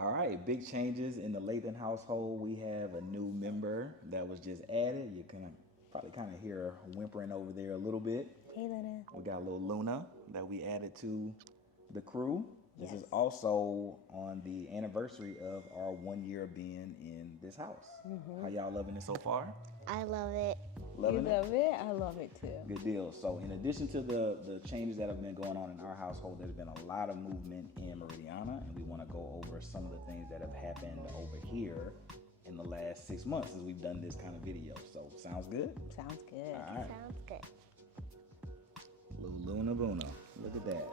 All right, big changes in the Lathan household. We have a new member that was just added. You can probably kind of hear her whimpering over there a little bit. Hey, Luna. We got a little Luna that we added to the crew. This Yes. is also on the anniversary of our 1 year being in this house. How y'all loving it so far? I love it. Loving You it? love it? I love it too. Good deal. So, in addition to the changes that have been going on in our household, there's been a lot of movement in Meridiana, and we want to go over some of the things that have happened over here in the last 6 months as we've done this kind of video. So, sounds good? Sounds good. All right. Sounds good. Little Luna Buna. Look at that.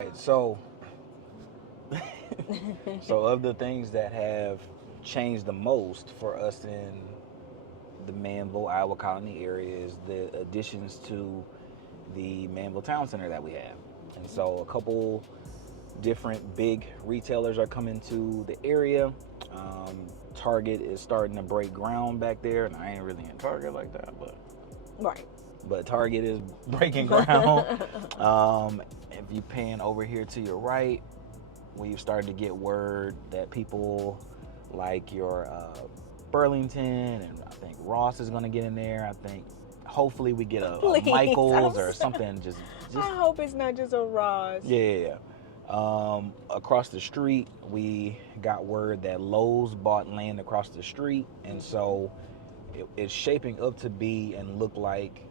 Right, so of the things that have changed the most for us in the Manvel, Iowa Colony area is the additions to the Manvel Town Center that we have. And so a couple different big retailers are coming to the area. Target is starting to break ground back there, and I ain't really in Target like that, Right. but Target is breaking ground. If you pan over here to your right, we've started to get word that people like your Burlington, and I think Ross is going to get in there. I think hopefully we get a Michael's or something. Just I hope it's not just a Ross. yeah. Across the street, we got word that Lowe's bought land across the street, and so it's shaping up to be and look like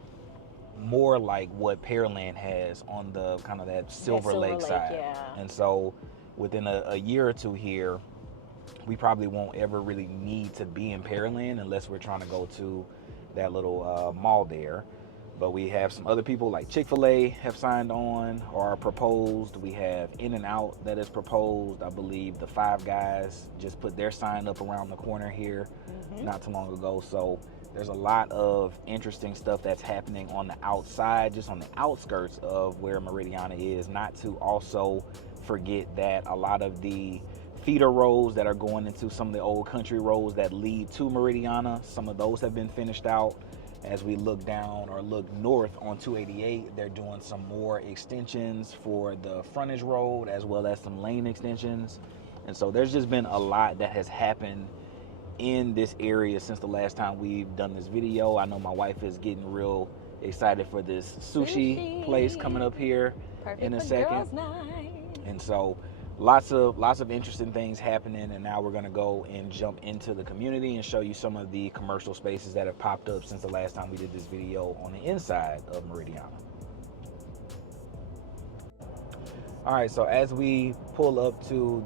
more like what Pearland has on the kind of that Silver Lake side. Yeah. And so within a year or two here, we probably won't ever really need to be in Pearland unless we're trying to go to that little mall there. But we have some other people like Chick-fil-A have signed on or are proposed. We have In-N-Out that is proposed. I believe the Five Guys just put their sign up around the corner here not too long ago. So there's a lot of interesting stuff that's happening on the outside, just on the outskirts of where Meridiana is. Not to also forget that a lot of the feeder roads that are going into some of the old country roads that lead to Meridiana, some of those have been finished out. As we look down or look north on 288, they're doing some more extensions for the frontage road as well as some lane extensions. And so there's just been a lot that has happened in this area since the last time we've done this video. I know my wife is getting real excited for this sushi place coming up here in a second. Girls' night. And so lots of interesting things happening, and now we're going to go and jump into the community and show you some of the commercial spaces that have popped up since the last time we did this video on the inside of Meridiana. All right, so as we pull up to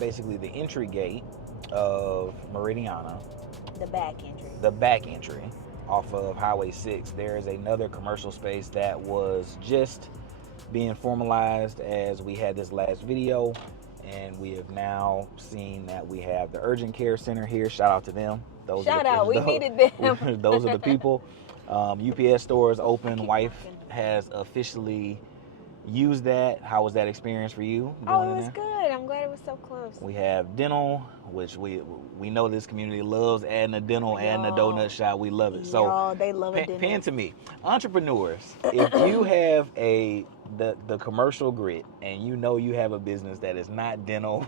basically the entry gate of Meridiana, The back entry. off of Highway 6, there is another commercial space that was just being formalized as we had this last video, and we have now seen that we have the urgent care center here. Shout out to them. We needed them. Those are the people. UPS store is open. Wife has officially used that. How was that experience for you? Oh, it was good. I'm glad it was so close. We have dental, which we know this community loves adding a dental and a donut shop. We love it. So they love it. pan to me, entrepreneurs. If you have the commercial grit and you know you have a business that is not dental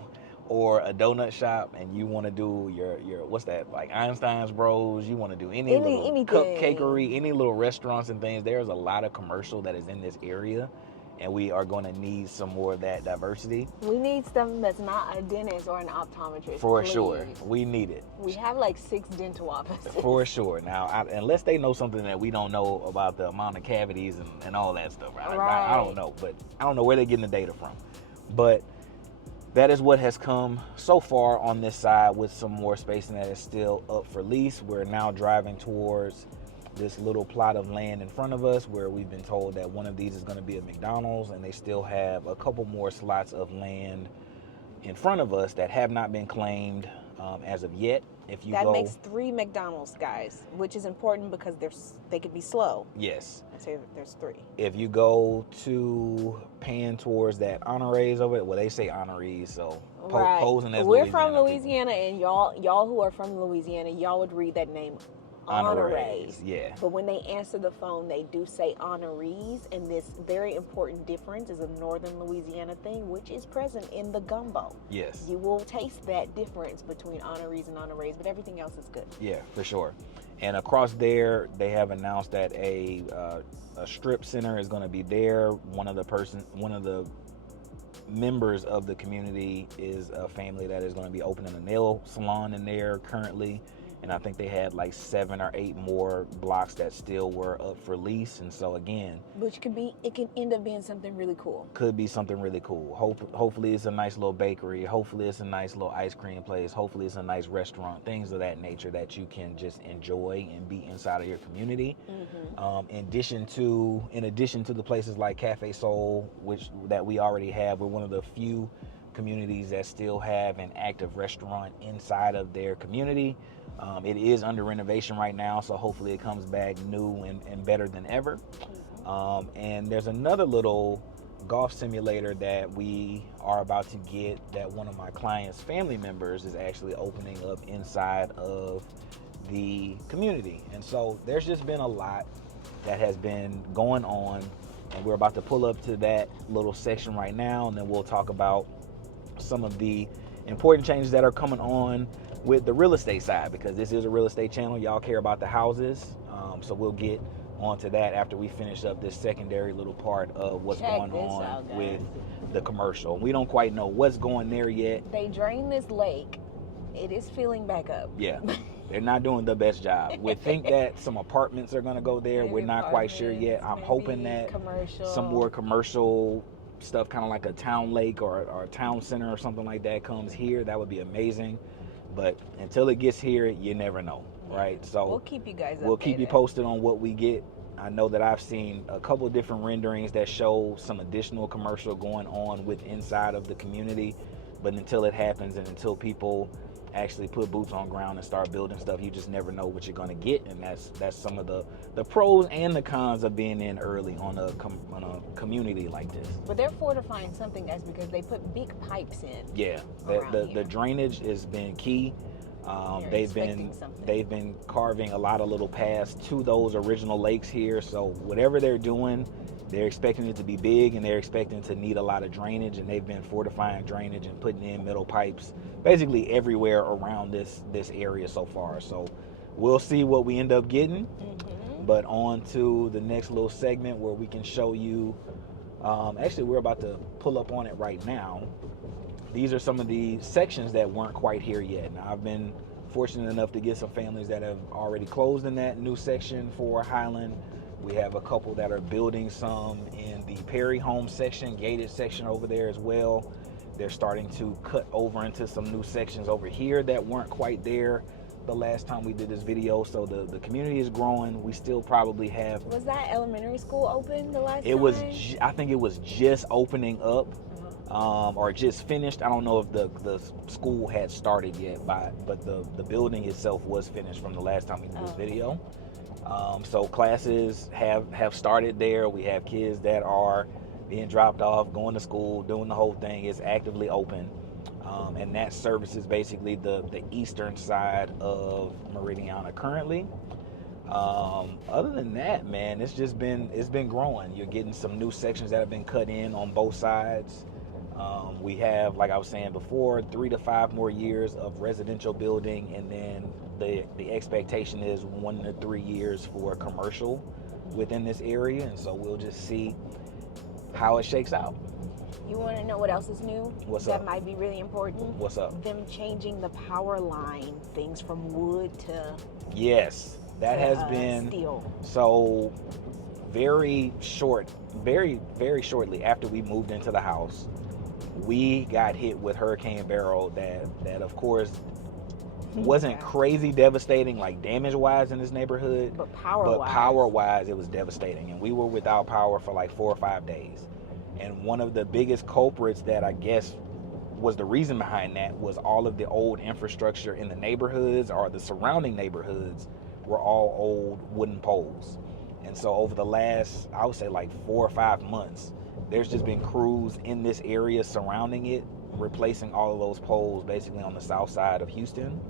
or a donut shop, and you want to do your what's that, like Einstein's Bros, you want to do any little anything. cupcakery, any little restaurants and things, there's a lot of commercial that is in this area, and we are going to need some more of that diversity. We need something that's not a dentist or an optometrist. For please. sure. We need it. We have like 6 dental offices. For sure. Now, unless they know something that we don't know about the amount of cavities and all that stuff. Right? I don't know, but I don't know where they're getting the data from. But that is what has come so far on this side, with some more spacing that is still up for lease. We're now driving towards this little plot of land in front of us where we've been told that one of these is going to be a McDonald's, and they still have a couple more slots of land in front of us that have not been claimed as of yet. If you that makes 3 McDonald's, guys, which is important because they could be slow. Yes. I say there's 3. If you go to pan towards that honorees over it, well, they say honorees, so posing as We're from Louisiana, and y'all who are from Louisiana, y'all would read that name honorees. Yeah. But when they answer the phone, they do say honorees, and this very important difference is a Northern Louisiana thing, which is present in the gumbo. Yes. You will taste that difference between honorees and honorees, but everything else is good. Yeah, for sure. And across there, they have announced that a strip center is going to be there. One of the members of the community is a family that is going to be opening a nail salon in there currently, and I think they had like 7 or 8 more blocks that still were up for lease. And so again, which it can end up being something really cool. Could be something really cool. Hopefully it's a nice little bakery. Hopefully it's a nice little ice cream place. Hopefully it's a nice restaurant. Things of that nature that you can just enjoy and be inside of your community. In addition to the places like Cafe Soul, that we already have, we're one of the few communities that still have an active restaurant inside of their community. It is under renovation right now, so hopefully it comes back new and better than ever. And there's another little golf simulator that we are about to get that one of my clients' family members is actually opening up inside of the community. And so there's just been a lot that has been going on, and we're about to pull up to that little section right now, and then we'll talk about some of the important changes that are coming on with the real estate side, because this is a real estate channel. Y'all care about the houses, so we'll get onto that after we finish up this secondary little part of what's going on with the commercial. We don't quite know what's going there yet. They drained this lake. It is filling back up. Yeah. They're not doing the best job. We think that some apartments are going to go there. We're not quite sure yet. I'm hoping that some more commercial stuff, kind of like a town lake or a town center or something like that, comes here. That would be amazing. But until it gets here, you never know, right? So we'll keep you guys updated. We'll keep you posted on what we get. I know that I've seen a couple of different renderings that show some additional commercial going on with inside of the community. But until it happens and until people actually put boots on ground and start building stuff, you just never know what you're going to get. And that's some of the pros and the cons of being in early on a community like this. But they're fortifying something, guys, because they put big pipes in. Yeah, the drainage has been key. They've been carving a lot of little paths to those original lakes here. So whatever they're doing, they're expecting it to be big, and they're expecting to need a lot of drainage, and they've been fortifying drainage and putting in metal pipes basically everywhere around this area so far. So we'll see what we end up getting. But on to the next little segment where we can show you, actually we're about to pull up on it right now. These are some of the sections that weren't quite here yet. Now, I've been fortunate enough to get some families that have already closed in that new section for Highland. We have a couple that are building some in the Perry Homes section, gated section over there as well. They're starting to cut over into some new sections over here that weren't quite there the last time we did this video. So the community is growing. We still probably have... Was that elementary school open the last time? It was, I think it was just opening up. Or just finished. I don't know if the school had started yet, but the building itself was finished from the last time we did this video. So classes have started there. We have kids that are being dropped off, going to school, doing the whole thing. It's actively open, and that services basically the eastern side of Meridiana currently. Other than that, man, it's been growing. You're getting some new sections that have been cut in on both sides. We have, like I was saying before, 3 to 5 more years of residential building, and then the expectation is 1 to 3 years for commercial within this area, and so we'll just see how it shakes out. You want to know what else is new? What's up? That might be really important. What's up? Them changing the power line, things from wood to... Yes, that has been steel. So very shortly after we moved into the house, we got hit with Hurricane Beryl that of course wasn't crazy devastating like damage wise in this neighborhood, but power wise it was devastating, and we were without power for like 4 or 5 days. And one of the biggest culprits that I guess was the reason behind that was all of the old infrastructure in the neighborhoods or the surrounding neighborhoods were all old wooden poles. And so over the last, I would say like 4 or 5 months, there's just been crews in this area surrounding it, replacing all of those poles basically on the south side of Houston.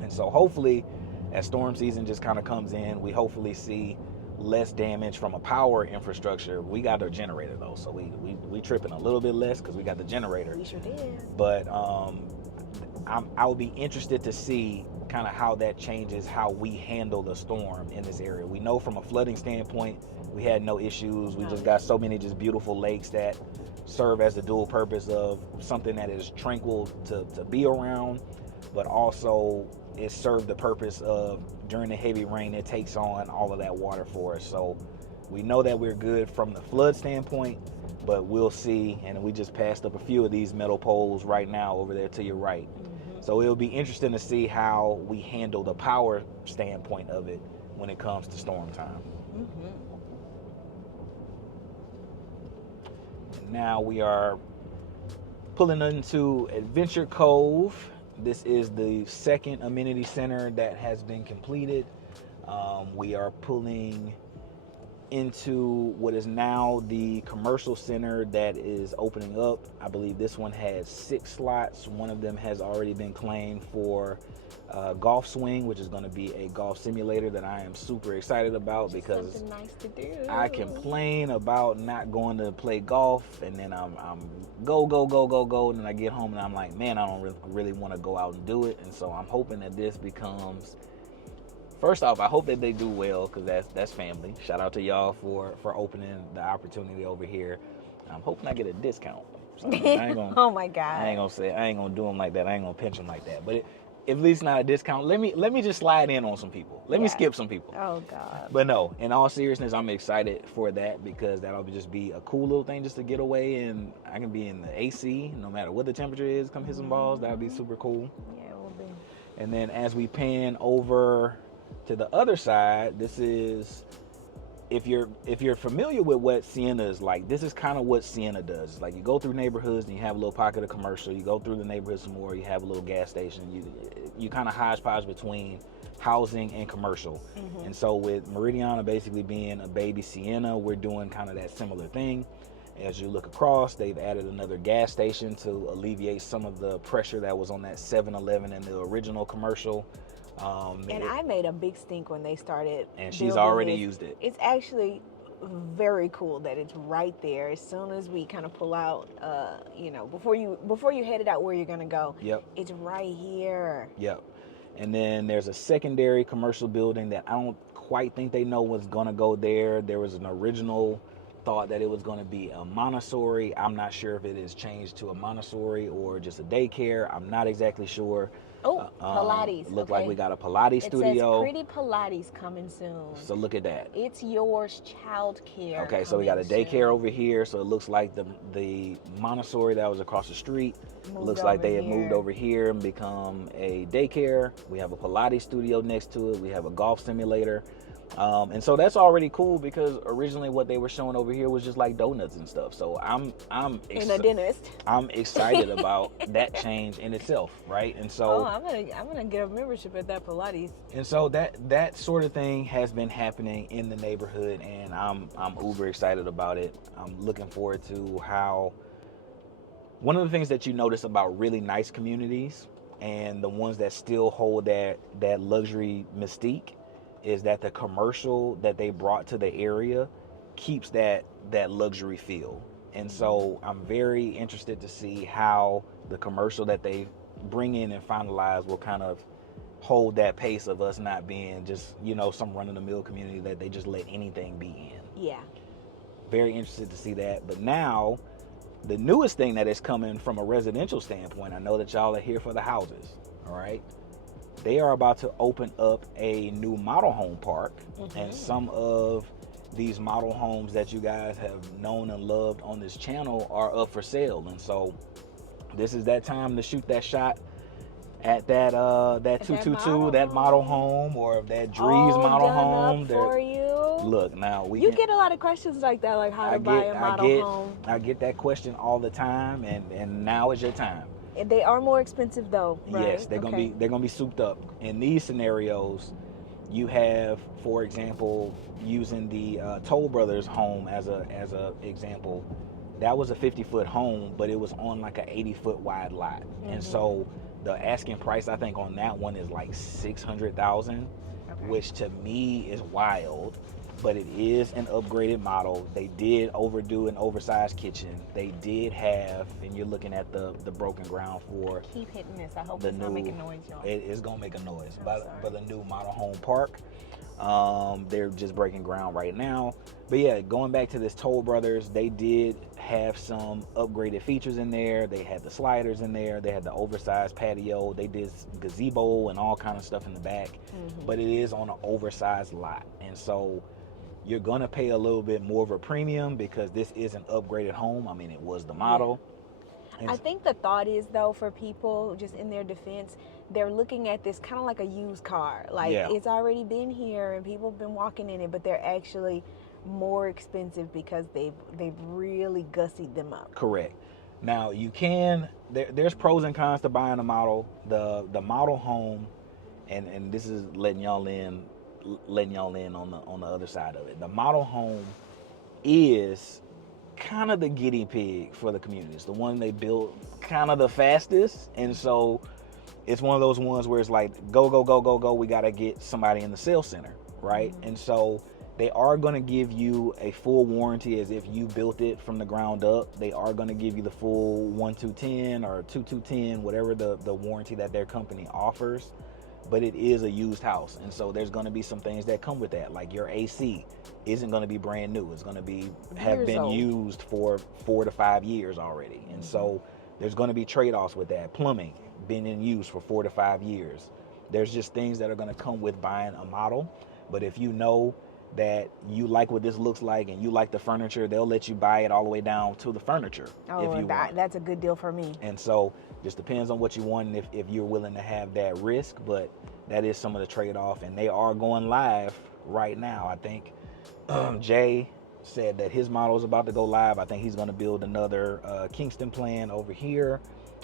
And so hopefully as storm season just kind of comes in, we hopefully see less damage from a power infrastructure. We got a generator though, so we tripping a little bit less because we got the generator. We sure did. But I would be interested to see kind of how that changes how we handle the storm in this area. We know from a flooding standpoint, we had no issues. We just got so many just beautiful lakes that serve as the dual purpose of something that is tranquil to be around, but also it served the purpose of during the heavy rain, it takes on all of that water for us. So we know that we're good from the flood standpoint, but we'll see. And we just passed up a few of these metal poles right now over there to your right. So it'll be interesting to see how we handle the power standpoint of it when it comes to storm time. Now we are pulling into Adventure Cove. This is the second amenity center that has been completed. We are pulling into what is now the commercial center that is opening up. I believe this one has 6 slots. One of them has already been claimed for golf swing, which is going to be a golf simulator that I am super excited about because something nice to do. I complain about not going to play golf, and then I'm go, and then I get home and I'm like, man, I don't really want to go out and do it. And so I'm hoping that this becomes, first off, I hope that they do well because that's family. Shout out to y'all for opening the opportunity over here. I'm hoping I get a discount. So I ain't gonna, oh my God! I ain't gonna do them like that. I ain't gonna pinch them like that. But if at least not a discount, let me just slide in on some people. Let me skip some people. Oh God! But no, in all seriousness, I'm excited for that because that'll just be a cool little thing just to get away, and I can be in the AC no matter what the temperature is. Come hit some balls. That'll be super cool. Yeah, it will be. And then as we pan over to the other side, this is, if you're familiar with what Sienna is like, this is kind of what Sienna does. It's like you go through neighborhoods and you have a little pocket of commercial. You go through the neighborhood some more. You have a little gas station. You kind of hodgepodge between housing and commercial. And so with Meridiana basically being a baby Sienna, we're doing kind of that similar thing. As you look across, they've added another gas station to alleviate some of the pressure that was on that 7-Eleven in the original commercial. And I made a big stink when they started. And she's already used it. It's actually very cool that it's right there. As soon as we kind of pull out, before you headed out where you're gonna go. Yep. It's right here. Yep. And then there's a secondary commercial building that I don't quite think they know what's gonna go there. There was an original thought that it was going to be a Montessori. I'm not sure if it is changed to a Montessori or just a daycare. I'm not exactly sure. Oh, Pilates. Look like we got a Pilates studio. It says Pretty Pilates coming soon. So look at that. It's Yours Child Care. Okay, so we got a daycare over here. So it looks like the Montessori that was across the street looks like they had moved over here and become a daycare. We have a Pilates studio next to it. We have a golf simulator. And so that's already cool because originally what they were showing over here was just like donuts and stuff. So I'm a dentist. I'm excited about that change in itself, right? And so I'm gonna get a membership at that Pilates. And so that sort of thing has been happening in the neighborhood, and I'm uber excited about it. I'm looking forward to how one of the things that you notice about really nice communities and the ones that still hold that luxury mystique is that the commercial that they brought to the area keeps that luxury feel. And so I'm very interested to see how the commercial that they bring in and finalize will kind of hold that pace of us not being just, some run-of-the-mill community that they just let anything be in. Yeah. Very interested to see that. But now, the newest thing that is coming from a residential standpoint, I know that y'all are here for the houses, all right? They are about to open up a new model home park, and some of these model homes that you guys have known and loved on this channel are up for sale. And so this is that time to shoot that shot at that 222, that model home, or that Drees model home. For you. Look, now you get a lot of questions like that, like how to buy a model home. I get that question all the time, and now is your time. They are more expensive though, right? Yes, they're gonna be souped up. In these scenarios, you have, for example, using the Toll Brothers home as a example. That was a 50-foot home, but it was on like an 80-foot wide lot, and so The asking price, I think, on that one is like 600,000, Okay. which to me is wild. But it is an upgraded model. They did overdo an oversized kitchen. They did have, and you're looking at the broken ground for Keep hitting this. I hope the it's new. not making noise, y'all. It is gonna make a noise, I'm but sorry. for the new model home park. They're just breaking ground right now. But yeah, going back to this Toll Brothers, they did have some upgraded features in there. They had the sliders in there. They had the oversized patio. They did gazebo and all kind of stuff in the back. But it is on an oversized lot, and so you're gonna pay a little bit more of a premium because this is an upgraded home. I mean, it was the model. I think the thought is, though, for people, just in their defense, they're looking at this kind of like a used car. Like, Yeah. it's already been here and people have been walking in it, but they're actually more expensive because they've really gussied them up. Correct. Now you can. There's pros and cons to buying a model. The model home, and this is letting y'all in on the other side of it. The model home is kind of the guinea pig for the community. It's the one they built kind of the fastest, and so it's one of those ones where it's like go go go go go. We got to get somebody in the sales center, right? And so they are going to give you a full warranty as if you built it from the ground up. They are going to give you the full 1-2-10 or 2-2-10, whatever the warranty that their company offers. But it is a used house, and so there's going to be some things that come with that, like your AC isn't going to be brand new. It's going to be have been used for 4 to 5 years already, and so there's going to be trade-offs with that. Plumbing been in use for 4 to 5 years. There's just things that are going to come with buying a model. But if you know that you like what this looks like and you like the furniture, they'll let you buy it all the way down to the furniture if you want. That's a good deal for me. And so just depends on what you want and if you're willing to have that risk, but that is some of the trade-off, and they are going live right now. I think Jay said that his model is about to go live. I think he's going to build another Kingston plan over here.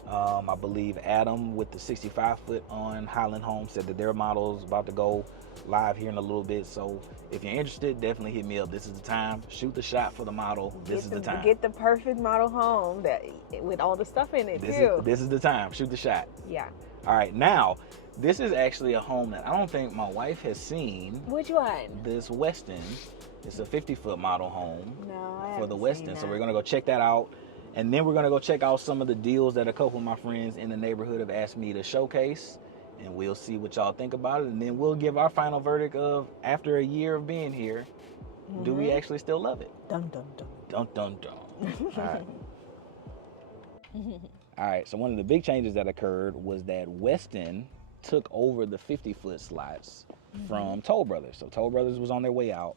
I believe Adam with the 65-foot on Highland Homes said that their model is about to go live here in a little bit. So if you're interested, definitely hit me up. This is the time. Shoot the shot for the model. This is the time. Get the perfect model home that with all the stuff in it too. This is the time. Shoot the shot. Yeah. All right, now this is actually a home that I don't think my wife has seen. Which one? This Westin. It's a 50-foot model home No, for the Westin. So we're gonna go check that out. And then we're going to go check out some of the deals that a couple of my friends in the neighborhood have asked me to showcase. And we'll see what y'all think about it. And then we'll give our final verdict of, after a year of being here, do we actually still love it? Dun, dun, dun. Dun, dun, dun. All right. All right, so one of the big changes that occurred was that Westin took over the 50-foot slots from Toll Brothers. So Toll Brothers was on their way out.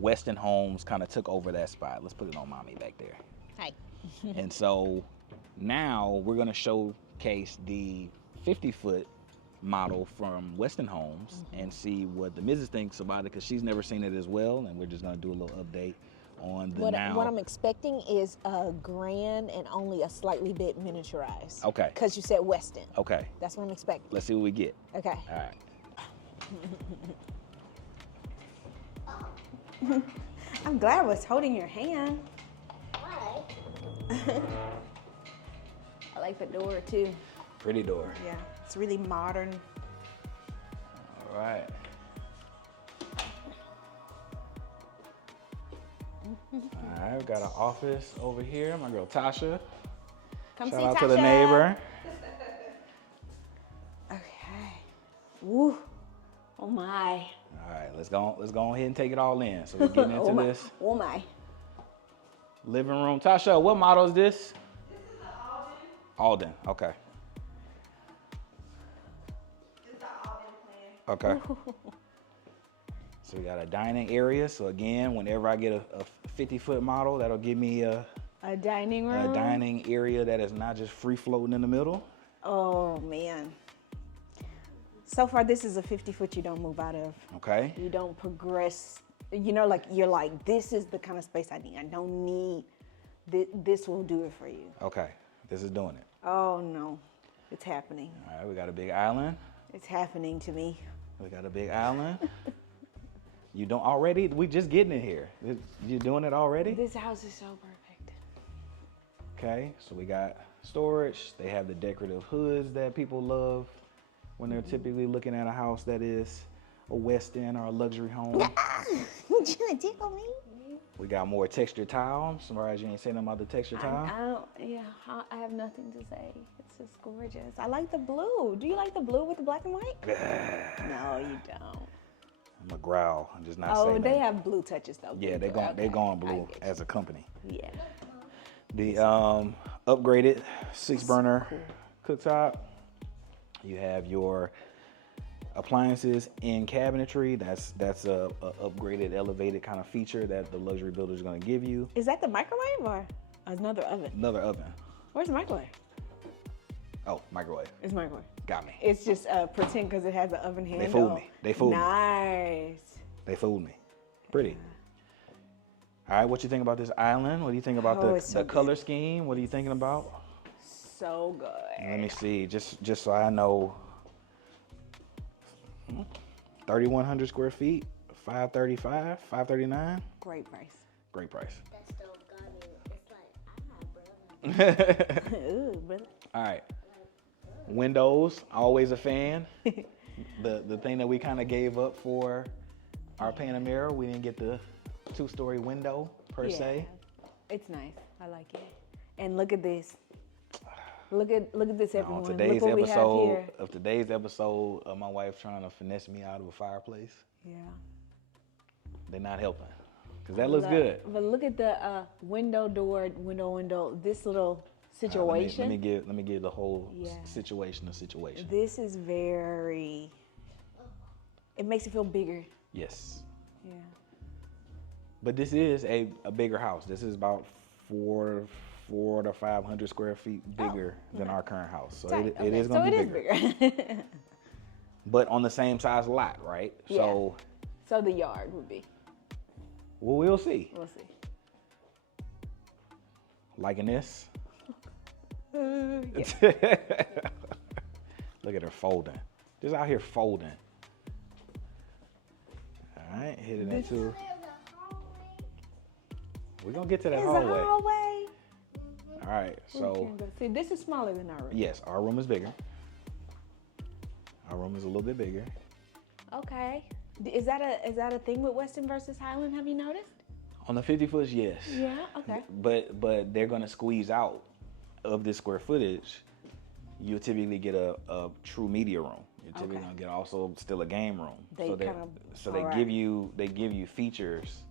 Westin Homes kind of took over that spot. Let's put it on mommy back there. Hi. And so now we're going to showcase the 50-foot model from Westin Homes and see what the missus thinks about it, because she's never seen it as well, and we're just going to do a little update on the What I'm expecting is a grand and only a slightly bit miniaturized. Okay. Because you said Westin. Okay. That's what I'm expecting. Let's see what we get. Okay. All right. I'm glad I was holding your hand. I like the door too. Pretty door. Yeah, it's really modern. All right. All right, we got an office over here. My girl Tasha. Come Shout see out Tasha. to the neighbor. Okay. Woo. Oh my. All right, let's go ahead and take it all in. So we're getting into this Oh my. living room. Tasha, what model is this? This is the Alden. Okay. It's the Alden plan. Okay. So we got a dining area. So again, whenever I get a 50-foot model, that'll give me a dining room. a dining area that is not just free floating in the middle. Oh man. So far, this is a 50-foot you don't move out of. Okay. You don't progress. You know, like you're like, this is the kind of space I need. I don't need. This will do it for you. Okay. This is doing it. Oh no, it's happening. All right. We got a big island. It's happening to me. We got a big island. You don't already? We just getting in here. You're doing it already? This house is so perfect. Okay, so we got storage. They have the decorative hoods that people love when they're typically looking at a house that is a Westin or a luxury home. You trying to tickle me? We got more textured tile. I'm surprised you ain't saying about the textured tile. I have nothing to say. It's just gorgeous. I like the blue. Do you like the blue with the black and white? No, you don't. I'm a growl. I'm just not Oh, saying they that. have blue touches though. Yeah, they're people. going they're Okay, going I blue get as a company. you. Yeah. The upgraded 6-burner cooktop. You have your appliances in cabinetry. That's a upgraded, elevated kind of feature that the luxury builder is going to give you. Is that the microwave or another oven? Another oven. Where's the microwave? Oh, microwave. It's microwave. Got me. It's just pretend because it has an oven handle. They fooled me. They fooled me. Nice. They fooled me. Pretty. All right, what you think about this island? What do you think about Oh, it's so the color scheme? What are you thinking about? So good. Let me see, just so I know. 3,100 square feet, 535, 539. Great price. Great price. That still got me. It's like, brother. Ooh, brother. All right. Windows, always a fan. The thing that we kind of gave up for our Panamera, we didn't get the 2-story window per se. It's nice. I like it. And look at this. Look at this, everyone. On today's look what we have here. episode of my wife trying to finesse me out of a fireplace, Yeah. they're not helping. Cause that looks good. But look at the window. This little situation. Let me give the whole Yeah. situation a situation. This is very. It makes it feel bigger. Yes. Yeah. But this is a bigger house. This is about 400 to 500 square feet bigger than our current house. So Tight. it is going to be bigger. So it is bigger. But on the same size lot, right? Yeah. So, So the yard would be. well, we'll see. We'll see. Liking this? Yeah. Look at her folding. Just out here folding. All right, hit it into. We're going to get to that There's a hallway. hallway. All right, so See, this is smaller than our room. yes, our room is bigger. Our room is a little bit bigger. Okay. Is that a thing with Westin versus Highland? Have you noticed? On the 50 foot, yes. Yeah. Okay. But they're gonna squeeze out of this square footage. You typically get a true media room. You're typically Okay. gonna get also still a game room. They they kinda- they alright. give you features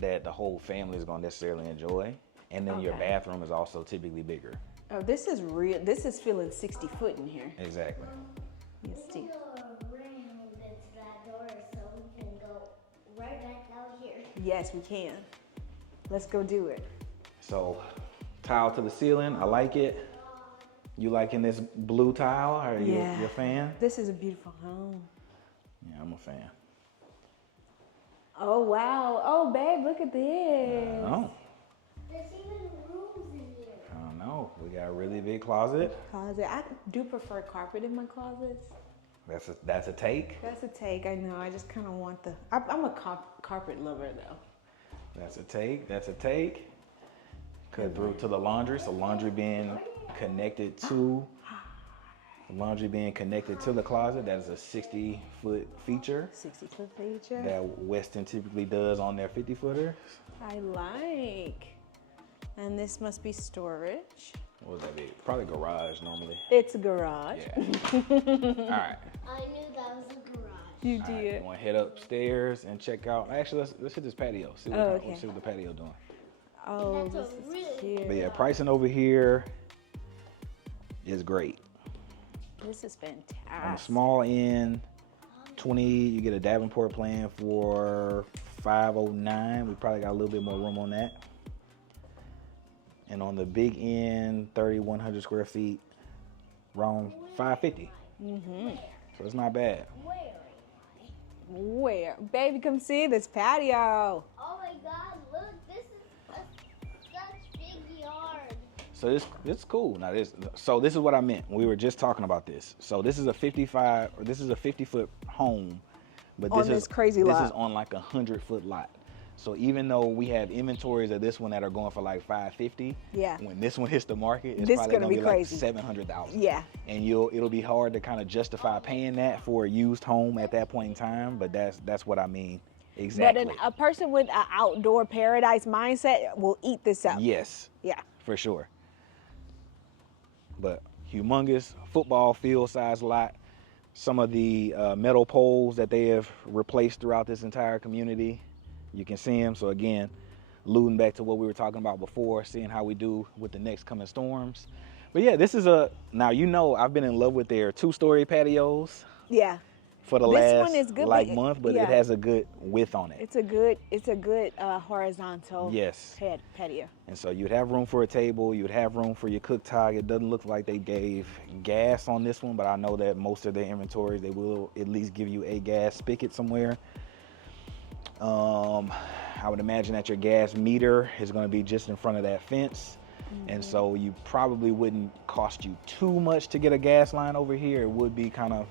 that the whole family is gonna necessarily enjoy, and then your Okay. bathroom is also typically bigger. Oh, this is real. This is feeling 60 foot in here. Exactly. Yes, Steve. ring into that door so we can go right back out here. Yes, we can. Let's go do it. So, tile to the ceiling. I like it. You liking this blue tile? Are you a fan? This is a beautiful home. Yeah, I'm a fan. Oh wow. Oh babe, look at this. Oh. There's even rooms in here. I don't know. We got a really big closet. Closet. I do prefer carpet in my closets. That's a take. That's a take. I know. I just kind of want the. I'm a carpet lover though. That's a take. That's a take. Cut through to the laundry. So laundry being connected to the closet. That is a 60-foot feature 60 foot feature. that Westin typically does on their 50-footers. I like. And this must be storage. What would that be? Probably garage normally. It's a garage. Yeah. All right. I knew that was a garage. You All right, did. you want to head upstairs and check out. Actually, let's hit this patio. See what, okay. see what the patio doing. Oh, That's this a is really cute. But yeah, pricing over here is great. This is On the fantastic. small end, 20, you get a Davenport plan for 509. We probably got a little bit more room on that. And on the big end, 3,100 square feet, around 550. So it's not bad. Where? Baby, come see this patio. Oh my God! Look, this is such big yard. So this cool. Now this is what I meant. We were just talking about this. So this is a 50-foot home, but On this this is crazy this lot. is on like a 100-foot lot. So even though we have inventories of this one that are going for like $550, Yeah. when this one hits the market, it's This probably gonna gonna be be like crazy. $700,000. Yeah. And it'll be hard to kind of justify paying that for a used home at that point in time. But that's what I mean exactly. But a person with an outdoor paradise mindset will eat this up. Yes, Yeah. for sure. But humongous football field size lot. Some of the metal poles that they have replaced throughout this entire community, you can see them. So again, alluding back to what we were talking about before, seeing how we do with the next coming storms. But yeah, this is now I've been in love with their 2-story patios Yeah. for the This last one is good, like but month, but yeah. it has a good width on it. It's a good horizontal Yes. patio. And so you'd have room for a table, you'd have room for your cooktop. It doesn't look like they gave gas on this one, but I know that most of their inventories, they will at least give you a gas spigot somewhere. I would imagine that your gas meter is going to be just in front of that fence. And so you probably wouldn't cost you too much to get a gas line over here. It would be kind of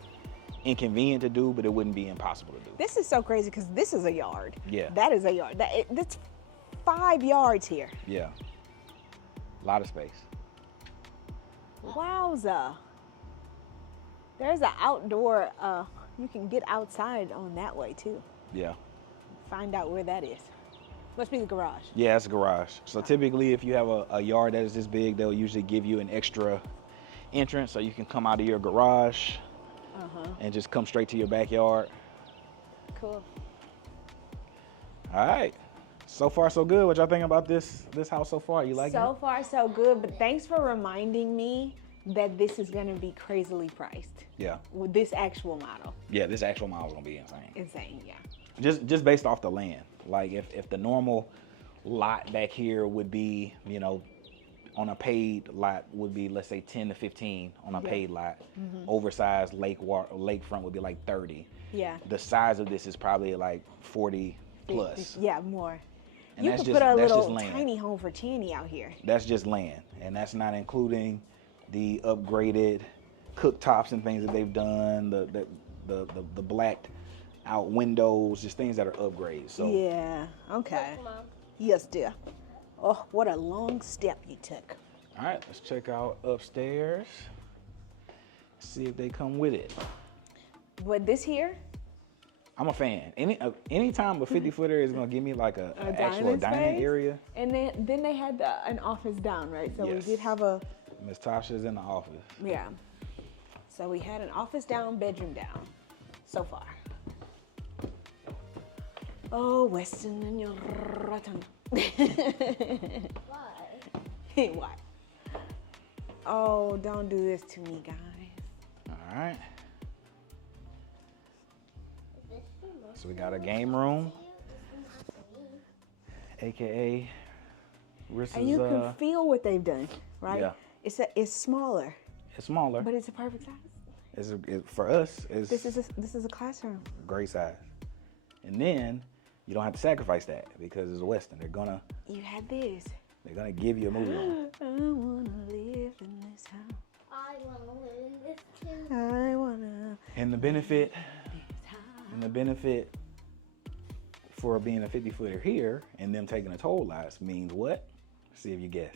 inconvenient to do, but it wouldn't be impossible to do. This is so crazy because this is a yard. Yeah. That is a yard. That's 5 yards here. Yeah. A lot of space. Wowza. There's an outdoor, you can get outside on that way too. Yeah. Find out where that is. Must be the garage. Yeah, it's a garage. So typically if you have a yard that is this big, they'll usually give you an extra entrance so you can come out of your garage and just come straight to your backyard. Cool. All right. So far, so good. What y'all think about this house so far? You like it? So far, so good. But thanks for reminding me that this is going to be crazily priced. Yeah. With this actual model. Yeah, this actual model is going to be insane. Insane, yeah. Just based off the land. Like if the normal lot back here would be, on a paid lot would be, let's say 10 to 15 on a paid lot. Oversized lakefront would be like 30. Yeah. The size of this is probably like 40 plus. Yeah, more. And You that's could just put a that's just little land. tiny home for Tanny out here. That's just land, and that's not including the upgraded cooktops and things that they've done, the blacked out windows, just things that are upgrades. So Yeah, okay. Yes, dear. Oh, what a long step you took. all right, let's check out upstairs. See if they come with it. But this here, I'm a fan. Anytime a 50-footer is gonna give me like a actual dining space? area. And then they had an office down, right? So Yes. we did have a, Miss Tasha's in the office. yeah. So we had an office down, bedroom down, so far. Oh, Westin and your rotten. Why? Why? Oh, don't do this to me, guys. All right. Is this the most So we got a game room, aka Rissa's, And you can feel what they've done, right? Yeah. It's smaller, it's smaller. but it's a perfect size. For us, it's This is a classroom. great size. And then you don't have to sacrifice that because it's a Westin. They're gonna You had this. give you a movie room. I wanna live in this house. I want to live in this too. I wanna. And the benefit for being a 50-footer here and them taking the toll lots means what? See if you guess.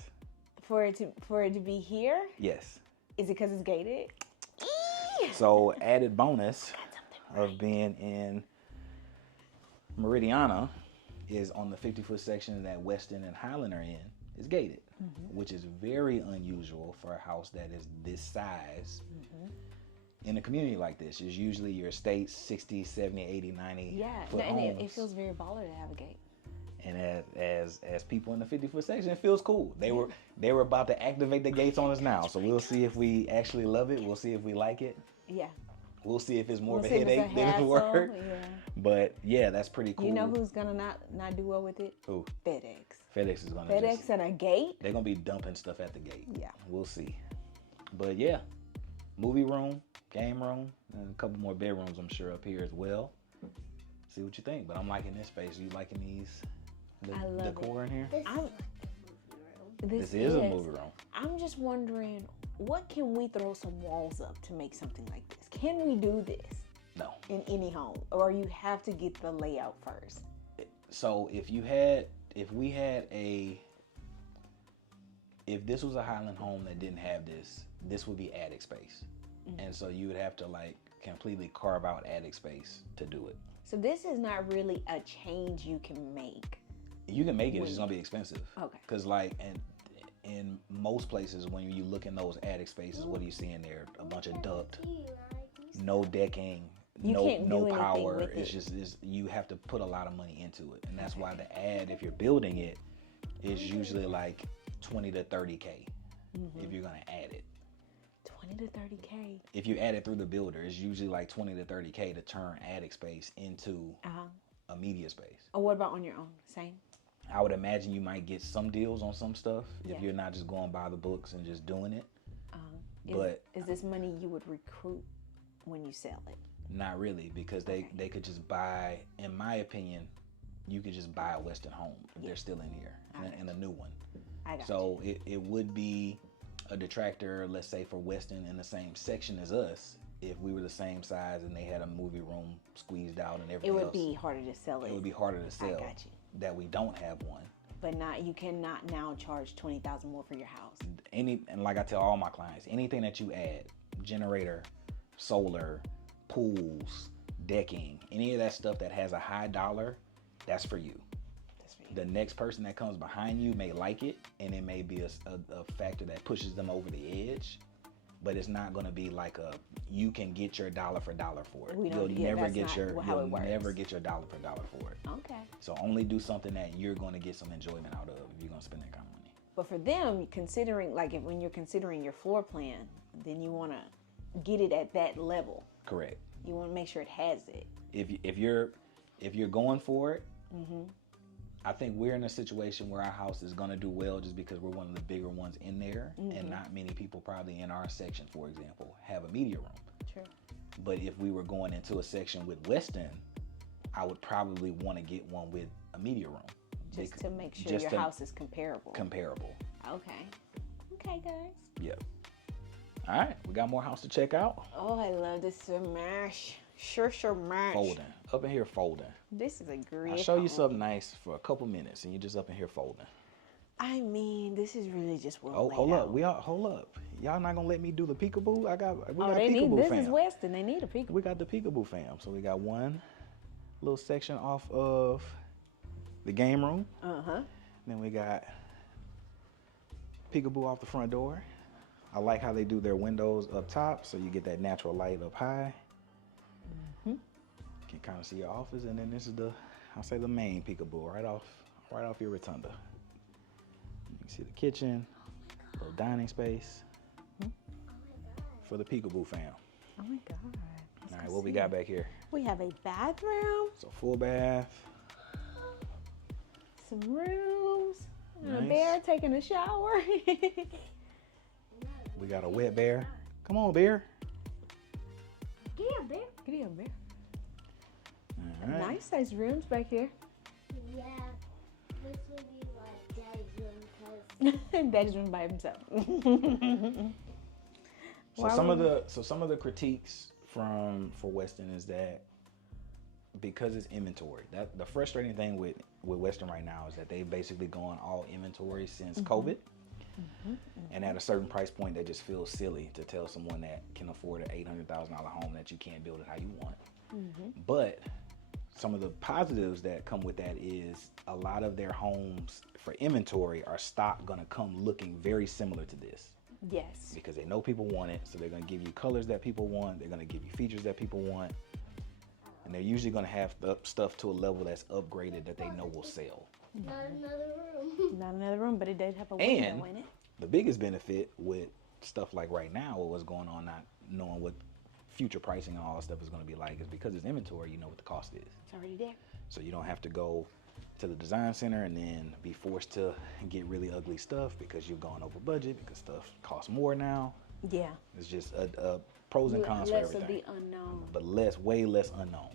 For it to be here, Yes. is it because it's gated? So added bonus of being in Meridiana is on the 50-foot section that Westin and Highland are in is gated, which is very unusual for a house that is this size in a community like this. Is usually your estates 60, 70, 80, 90 Yeah, foot and homes. it feels very baller to have a gate. And as people in the 50-foot section, it feels cool. They were about to activate the gates on us now, so we'll see if we actually love it. We'll see if we like it. Yeah. We'll see if it's more We'll of a see if it's a headache than a hassle, work. yeah. But yeah, that's pretty cool. You know who's gonna not do well with it? Who? FedEx. FedEx is gonna FedEx and a gate? they're gonna be dumping stuff at the gate. Yeah. We'll see. But yeah, movie room, game room, and a couple more bedrooms I'm sure up here as well. See what you think. But I'm liking this space. You liking these? I love it. decor in here? This I'm- is like a movie room. This is a movie room. I'm just wondering, what can we throw some walls up to make something like this? Can we do this No. in any home? Or you have to get the layout first? So if this was a Highland home that didn't have this would be attic space. And so you would have to like completely carve out attic space to do it. So this is not really a change you can make. You can make it, it's just gonna be expensive. Okay. Cause like in most places when you look in those attic spaces, what do you see in there? A bunch of duct, no decking, no power. It's just you have to put a lot of money into it. And that's why the ad, if you're building it, is usually like 20 to 30K if you're gonna add it. 20 to 30K. If you add it through the builder, it's usually like 20 to 30K to turn attic space into a media space. Oh, what about on your own? Same? I would imagine you might get some deals on some stuff if you're not just going by the books and just doing it. But is this money you would recruit when you sell it? Not really, because they could just buy, in my opinion, you could just buy a Westin home if they're still in here and a new one. So it would be a detractor, let's say for Westin in the same section as us, if we were the same size and they had a movie room squeezed out and everything else. It would be harder to sell it. It would be harder to sell. I got you. That we don't have one. But you cannot now charge $20,000 more for your house. And like I tell all my clients, anything that you add, generator, solar, pools, decking, any of that stuff that has a high dollar, that's for you. The next person that comes behind you may like it, and it may be a factor that pushes them over the edge, but it's not going to be like you can get your dollar for dollar for it. You'll never get your dollar for dollar for it. Okay. So only do something that you're going to get some enjoyment out of if you're going to spend that kind of money. But for them, considering when you're considering your floor plan, then you want to get it at that level. Correct. You want to make sure it has it. If you're going for it, I think we're in a situation where our house is going to do well just because we're one of the bigger ones in there, and not many people probably in our section, for example, have a media room. True. But if we were going into a section with Westin, I would probably want to get one with a media room. Just to make sure your house is comparable. Okay. Okay, guys. Yep. All right, we got more house to check out. Oh, I love this smash. Sure mash. Folding. Up in here folding. This is a great I'll show you something nice for a couple minutes, and you're just up in here folding. I mean, this is really just well hold up. Hold up. Y'all not gonna let me do the peekaboo? We got they need peekaboo this fam. Is Westin. They need a peekaboo. We got the peekaboo fam. So we got one little section off of the game room. Then we got peekaboo off the front door. I like how they do their windows up top, so you get that natural light up high. You can kind of see your office, and then this is the main peekaboo right off your rotunda. You can see the kitchen, little dining space for the peekaboo fam. Oh my God. All right, what we got back here? We have a bathroom. So full bath. Some rooms. Nice. A bear taking a shower. We got a wet bear. Come on, bear. Get here, bear. Get here, bear. All right. Nice size rooms back here. Yeah, this would be like Daddy's room because Daddy's room by himself. So some of the critiques for Westin is that because it's inventory. That the frustrating thing with Westin right now is that they've basically gone all inventory since COVID. And at a certain price point, that just feels silly to tell someone that can afford an $800,000 home that you can't build it how you want. But some of the positives that come with that is a lot of their homes for inventory are gonna come looking very similar to this. Yes. Because they know people want it, so they're gonna give you colors that people want. They're gonna give you features that people want, and they're usually gonna have stuff to a level that's upgraded that they know will sell. not another room. Not another room, but it does have a window in it. The biggest benefit with stuff like right now, with what's going on, not knowing what future pricing and all that stuff is going to be like, is because it's inventory, you know what the cost is. It's already there. So you don't have to go to the design center and then be forced to get really ugly stuff because you've gone over budget, because stuff costs more now. Yeah. It's just a pros and cons for everything. Less of the unknown. But way less unknown.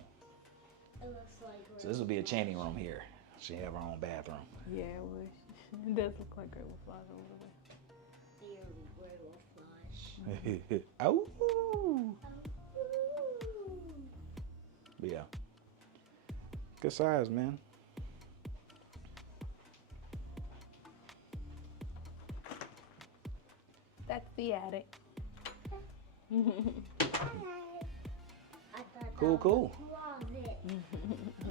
It looks like So this will be a chanting room here. She have her own bathroom. Yeah, it would. It does look like Great Wolf Lodge over there. Oh. But yeah. Good size, man. The attic. I thought Cool, that cool. was closet.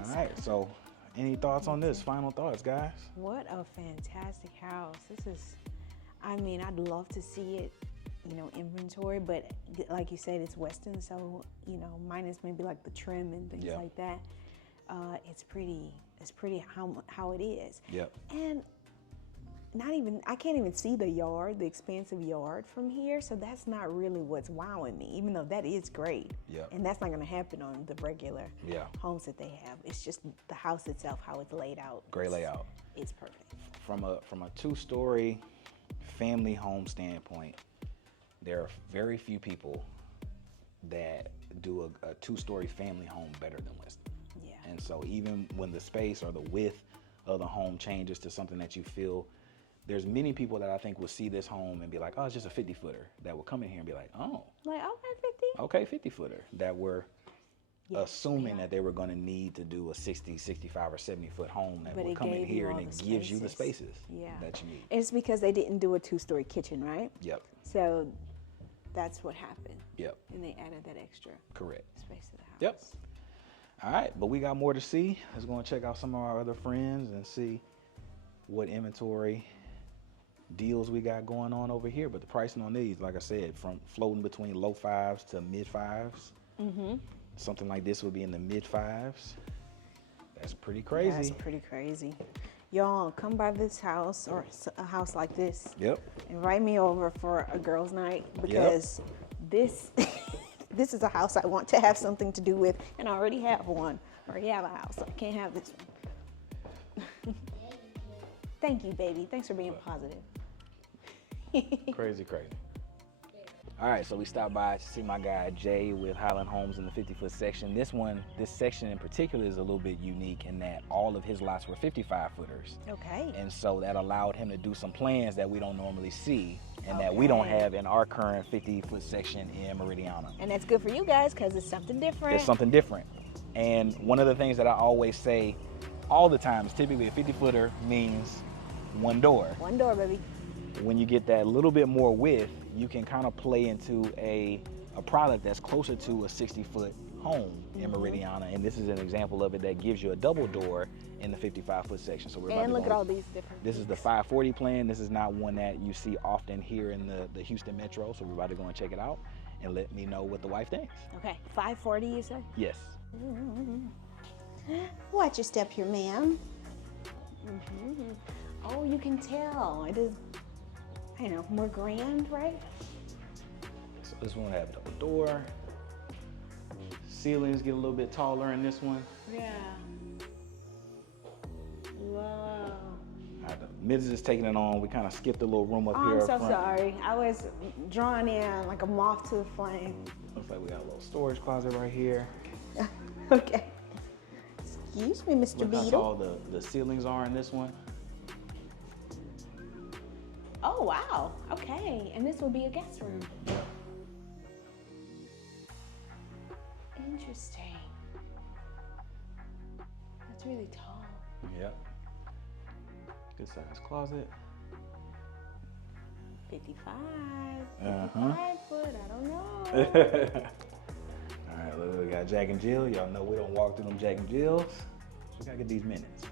All right, so any thoughts on this? Final thoughts, guys? What a fantastic house. This is, I mean, I'd love to see it, you know, inventory, but like you said, it's Westin, so, you know, minus maybe like the trim and things Yeah. like that. It's pretty how it is. Yep. And I can't even see the yard, the expansive yard from here, so that's not really what's wowing me, even though that is great. Yep. And that's not gonna happen on the regular Yeah. homes that they have. It's just the house itself, how it's laid out. Great layout. It's perfect. From a 2-story family home standpoint, there are very few people that do a 2-story family home better than Westin. Yeah. And so even when the space or the width of the home changes to something that you feel, there's many people that I think will see this home and be like, oh, it's just a 50-footer, that will come in here and be like, oh, Like, okay, 50. okay, 50-footer, that were Yes, assuming yeah. that they were going to need to do a 60, 65, or 70-foot home, that But would it come in gave you here all and it the gives you the spaces. spaces Yeah. that you need. It's because they didn't do a 2-story kitchen, right? Yep, So that's what happened. yep, And they added that extra correct. space to the house. Yep. All right, but we got more to see. Let's go and check out some of our other friends and see what inventory deals we got going on over here. But the pricing on these, like I said, from floating between low 5s to mid 5s. Mm-hmm. Something like this would be in the mid 5s. That's pretty crazy. That's pretty crazy. Y'all come by this house or a house like this. Yep. Invite me over for a girls' night because this this is a house I want to have something to do with, and I already have one. I already have a house, so I can't have this one. Thank you, baby. Thanks for being positive. Crazy. All right, so we stopped by to see my guy Jay with Highland Homes in the 50-foot section. This section in particular is a little bit unique in that all of his lots were 55-footers. Okay. And so that allowed him to do some plans that we don't normally see and that we don't Okay. have in our current 50-foot section in Meridiana. And that's good for you guys because it's something different. It's something different. And one of the things that I always say all the time is typically a 50-footer means one door. One door, baby. When you get that little bit more width, you can kind of play into a product that's closer to a 60-foot home in Meridiana. And this is an example of it that gives you a double door in the 55-foot section. So we're about And to look go at all these different This is the things. 540 plan. This is not one that you see often here in the Houston Metro. So we're about to go and check it out and let me know what the wife thinks. Okay, 540 you said? Yes. Watch your step here, ma'am. Oh, you can tell. It is, I know, more grand, right? So this one have double door. Ceilings get a little bit taller in this one. Yeah. Whoa. The Mrs. is taking it on. We kind of skipped a little room up Oh, here I'm up so front. sorry. I was drawn in like a moth to the flame. Looks like we got a little storage closet right here. Okay. Excuse me, Mr. Look how Beetle. tall the ceilings are in this one. Oh, wow. Okay. And this will be a guest room. Interesting. That's really tall. Yep. Good size closet. 55. Uh-huh. 55 foot. I don't know. All right, look, we got Jack and Jill. Y'all know we don't walk through them Jack and Jills. So we gotta get these minutes.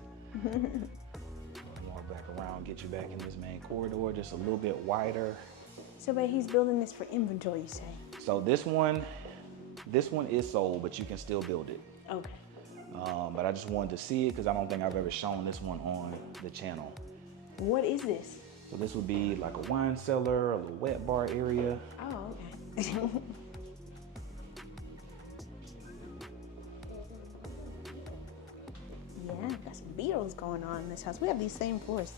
Walk back around, get you back in this main corridor, just a little bit wider. So, but he's building this for inventory, you say? So this one is sold, but you can still build it. Okay. But I just wanted to see it because I don't think I've ever shown this one on the channel. What is this? So this would be like a wine cellar, a little wet bar area. Oh, okay. Yeah, got some beetles going on in this house. We have these same floors.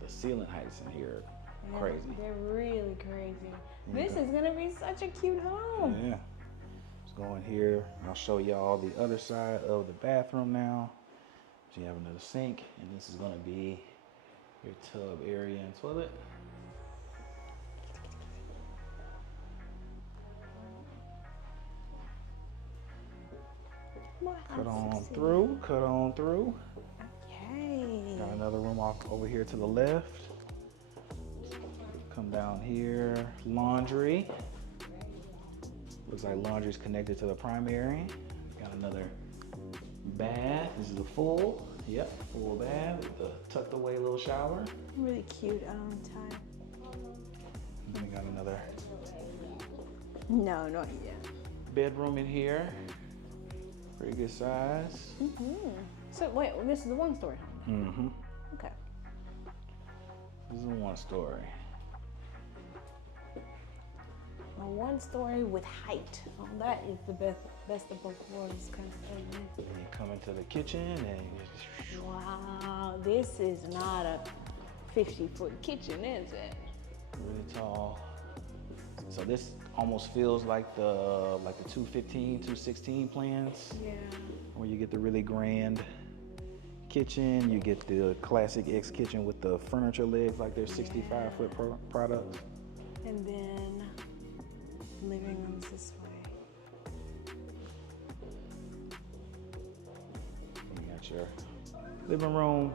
The ceiling heights in here are Yeah, crazy. They're really crazy. This is gonna be such a cute home. Yeah. Let's go in here. I'll show y'all the other side of the bathroom now. So you have another sink, and this is gonna be your tub area and toilet. More Cut on houses. through, cut on through. Okay. Got another room off over here to the left. Come down here, laundry. Looks like laundry's connected to the primary. Got another bath. This is a full, yep, full bath with the tucked away little shower. Really cute. I'm tired. And then we got another No, not yet. bedroom in here. Pretty good size. So wait, this is the one story home. Mm-hmm. Okay. This is a one story. A one story with height. Oh, that is the best of both worlds kind of thing. And you come into the kitchen and you Wow, this is not a 50-foot kitchen, is it? really tall. So this almost feels like the 215, 216 plans, Yeah. where you get the really grand kitchen. You get the classic X kitchen with the furniture legs like they're 65-foot products. And then living room's this way. You got your living room,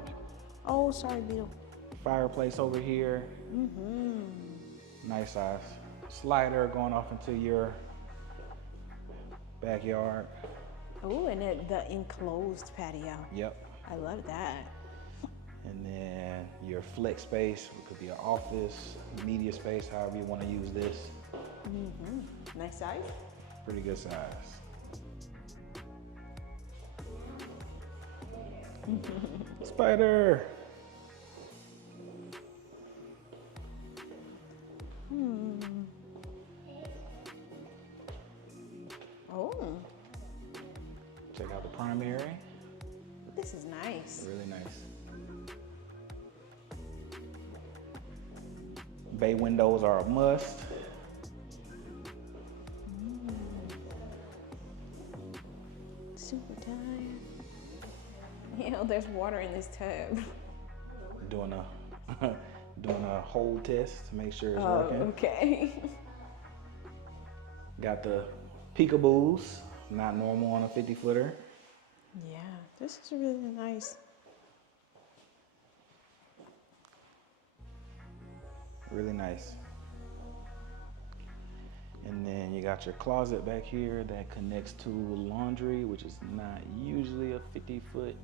Oh, sorry, Beetle. fireplace over here. Nice size slider going off into your backyard. Oh, and the enclosed patio. Yep. I love that. And then your flex space, it could be an office, media space, however you want to use this. Nice size. Pretty good size. Spider. Oh, Check out the primary. this is nice. Really nice. Bay windows are a must. Super tired. You know, there's water in this tub. Doing a doing a hold test to make sure it's Oh, working. okay. Got the peekaboos, not normal on a 50-footer. Yeah, this is really nice. Really nice. And then you got your closet back here that connects to laundry, which is not usually a 50-foot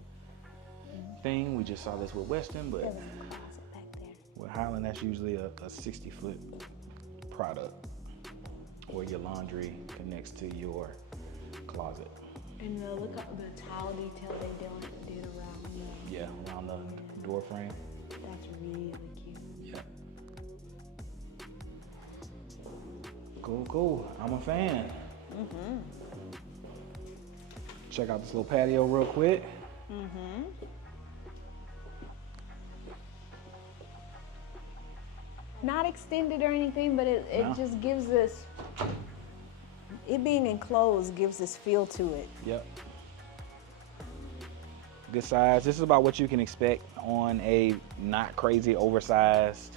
thing. We just saw this with Westin, but There's a closet back there. with Highland, that's usually a 60-foot product where your laundry connects to your closet. And look at the towel detail they did around the. Yeah, around the door frame. That's really cute. Yeah. Cool. I'm a fan. Check out this little patio real quick. Not extended or anything, but it No. just gives this. It being enclosed gives this feel to it. Yep. Good size. This is about what you can expect on a not crazy oversized,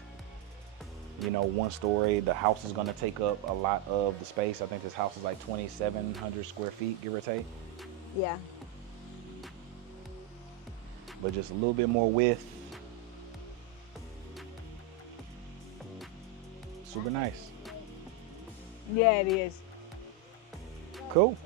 one story. The house is going to take up a lot of the space. I think this house is like 2,700 square feet, give or take. Yeah. But just a little bit more width. Super nice. Yeah, it is. Cool.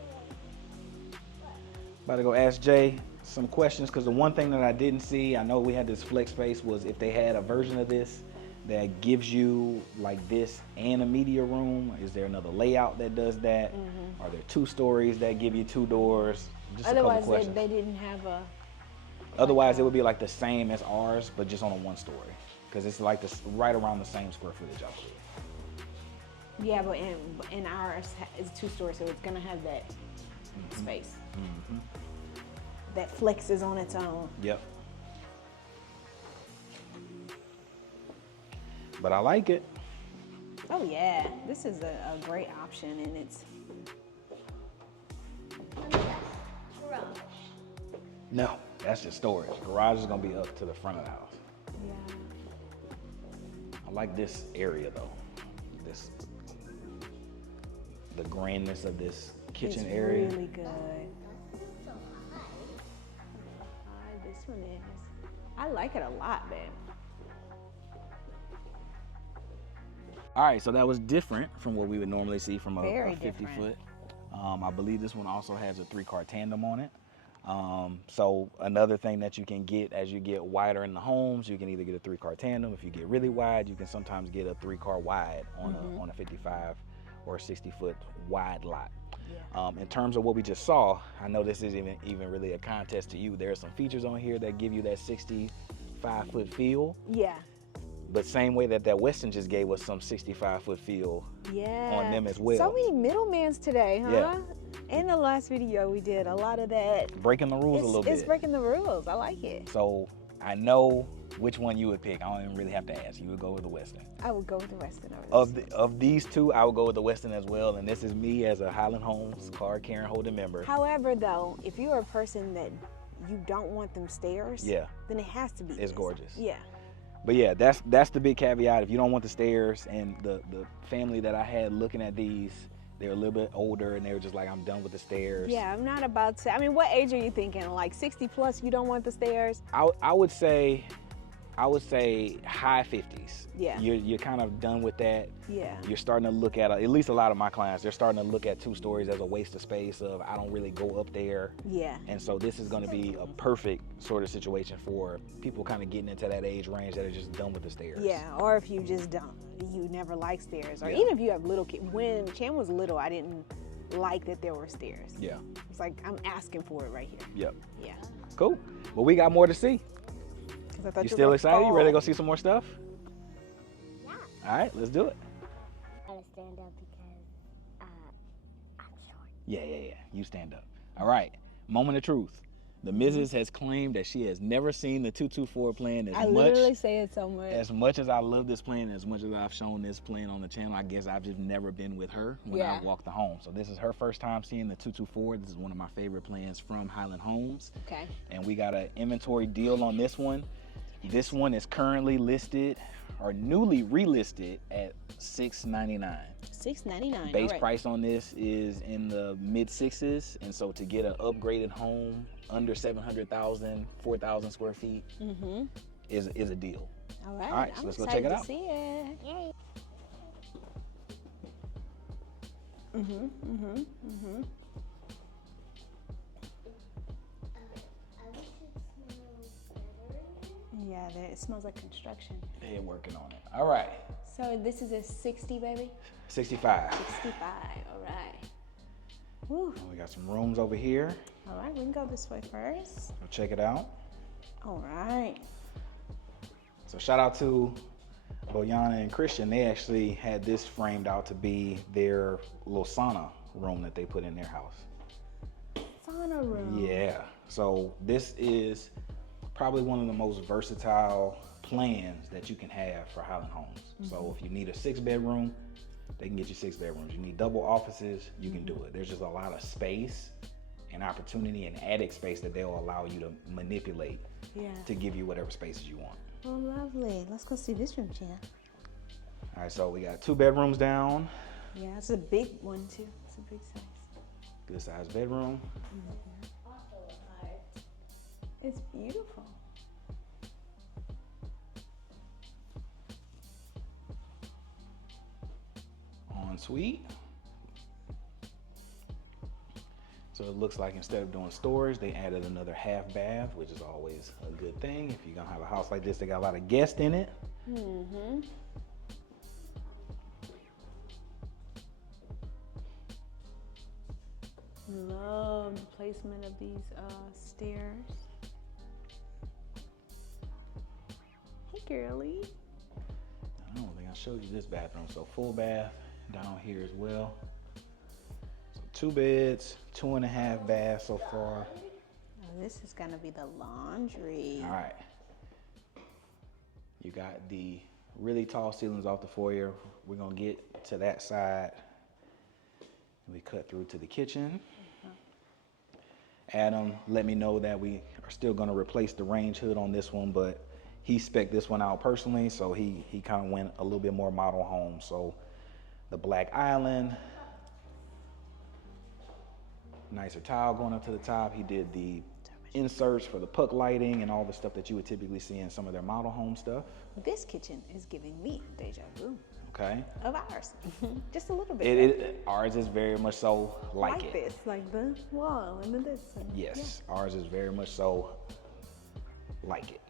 About to go ask Jay some questions, because the one thing that I didn't see, I know we had this flex space, was if they had a version of this that gives you like this and a media room. Is there another layout that does that? Are there 2 stories that give you 2 doors? Just a couple Otherwise, questions. they didn't have a. Otherwise, it would be like the same as ours, but just on a 1 story, because it's like this right around the same square footage, I believe. Yeah, but in ours is 2 stories, so it's gonna have that space. That flexes on its own. Yep. But I like it. Oh yeah, this is a great option, and it's. Garage. No, that's just storage. Garage is gonna be up to the front of the house. Yeah. I like this area though. The grandness of this kitchen it's area. Really good. This one is. I like it a lot, babe. All right, so that was different from what we would normally see from a Very 50 different. foot. I believe this one also has a 3-car tandem on it. So another thing that you can get as you get wider in the homes, you can either get a 3-car tandem. If you get really wide, you can sometimes get a 3-car wide on a 55 or 60 foot wide lot. Yeah. In terms of what we just saw, I know this isn't even really a contest to you. There are some features on here that give you that 65 foot feel. Yeah. But same way that Westin just gave us some 65 foot feel Yeah. on them as well. So many middlemans today, huh? Yeah. In the last video, we did a lot of that. Breaking the rules a little bit. It's breaking the rules. I like it. So I know which one you would pick. I don't even really have to ask. You would go with the Westin. I would go with the Westin over this. Of these two, I would go with the Westin as well. And this is me as a Highland Homes card carrying holding member. However, though, if you're a person that you don't want them stairs, Yeah. then it has to be. It's this. gorgeous. Yeah. But yeah, that's the big caveat. If you don't want the stairs, and the family that I had looking at these, they're a little bit older and they were just like, I'm done with the stairs. Yeah, I'm not about to. I mean, what age are you thinking? Like 60 plus, you don't want the stairs? I would say high 50s. Yeah. You're kind of done with that. Yeah. You're starting to look at least a lot of my clients, they're starting to look at 2 stories as a waste of space of I don't really go up there. Yeah. And so this is going to be a perfect sort of situation for people kind of getting into that age range that are just done with the stairs. Yeah, or if you just don't, you never like stairs, or Yeah. even if you have little kids. When Chan was little, I didn't like that there were stairs. Yeah. It's like I'm asking for it right here. Yep. Yeah. Cool. Well, we got more to see. 'Cause I thought You were still gonna excited? You ready to go fall. see some more stuff? Yeah. All right, let's do it. I gotta stand up because I'm short. Yeah. You stand up. All right. Moment of truth. The Mrs. has claimed that she has never seen the 224 plan I literally say it so much. as much as I love this plan, as much as I've shown this plan on the channel. I guess I've just never been with her when Yeah. I walked the home. So this is her first time seeing the 224. This is one of my favorite plans from Highland Homes. Okay. And we got an inventory deal on this one. This one is currently listed or newly relisted at $699. $699. Base price on this is in the mid 6s, and so to get an upgraded home under 700,000, 4,000 square feet is a deal. All right. All right, so I'm let's go excited check it to out. see it. Yay. I wish it smelled better. Yeah, it smells like construction. They're working on it. All right, So this is a 60, baby? 65. 65. All right. Woo. And we got some rooms over here. All right, we can go this way first. Go check it out. All right. So shout out to Boyana and Christian. They actually had this framed out to be their little sauna room that they put in their house. Sauna room. Yeah. So this is probably one of the most versatile plans that you can have for Highland Homes. So if you need a 6-bedroom, they can get you 6 bedrooms. You need double offices, you can do it. There's just a lot of space and opportunity and attic space that they'll allow you to manipulate Yeah. to give you whatever spaces you want. Oh, lovely. Let's go see this room, Chan. All right, so we got 2 bedrooms down, Yeah, it's a big one too. It's a big size. good sized bedroom. It's beautiful. Ensuite. So it looks like instead of doing storage, they added another half bath, which is always a good thing. If you're gonna have a house like this, they got a lot of guests in it. Love the placement of these stairs. Hey, girly. I don't think I showed you this bathroom. So full bath down here as well. So 2 beds, 2.5 baths so far. Oh, this is gonna be the laundry. All right. You got the really tall ceilings off the foyer. We're gonna get to that side. We cut through to the kitchen. Adam let me know that we are still gonna replace the range hood on this one, but he spec'd this one out personally, so he kind of went a little bit more model home. So the black island, nicer tile going up to the top. He did the inserts for the puck lighting and all the stuff that you would typically see in some of their model home stuff. This kitchen is giving me deja vu. Okay. of ours. Just a little bit. Ours is very much so like it. this, like the wall and this. And Yes, ours is very much so like it.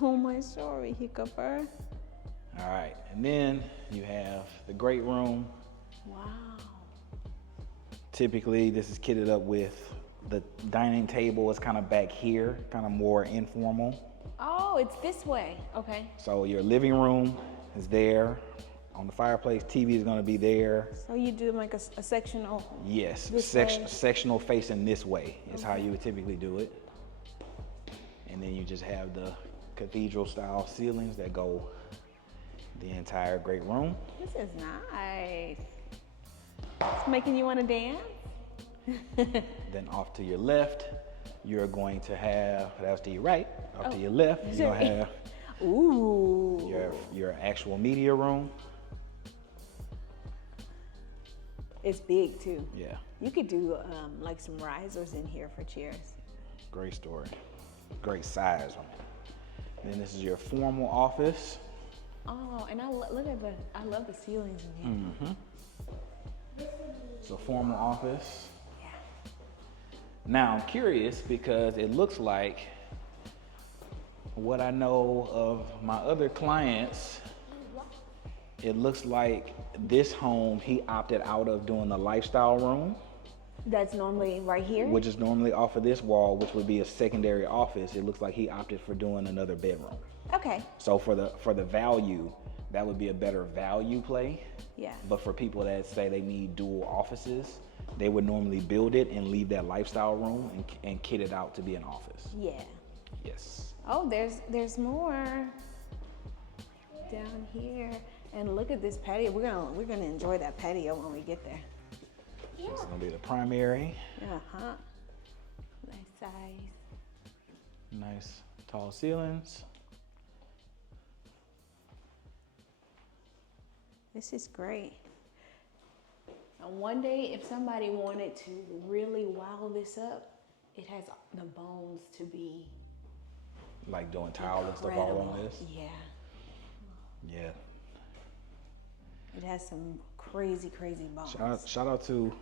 Oh, my sorry, hiccuper. All right, and then you have the great room. Wow. Typically, this is kitted up with the dining table is kind of back here, kind of more informal. Oh, it's this way. Okay. So your living room is there. On the fireplace, TV is going to be there. So you do like a sectional. Yes, This way? sectional facing this way is how you would typically do it. And then you just have the cathedral style ceilings that go the entire great room. This is nice. It's making you want to dance. Then off to your left, you're going to have, that's to your right, off to your left, you're going to have Ooh. your actual media room. It's big too. Yeah, You could do like some risers in here for chairs. great story. Great size. Then this is your formal office. Oh, and look at I love the ceilings in here. It's a formal office. Yeah. Now I'm curious because it looks like what I know of my other clients, it looks like this home he opted out of doing the lifestyle room, That's normally right here. which is normally off of this wall, which would be a secondary office. It looks like he opted for doing another bedroom. Okay. So for the value, that would be a better value play. Yeah. But for people that say they need dual offices, they would normally build it and leave that lifestyle room and kit it out to be an office. Yeah. Yes. Oh, there's more down here. And look at this patio. We're gonna enjoy that patio when we get there. This is gonna be the primary. Uh-huh. Nice size. Nice tall ceilings. This is great. And one day, if somebody wanted to really wow this up, it has the bones to be Like doing tile and stuff all on this. Yeah. Yeah. It has some crazy bones. Shout out to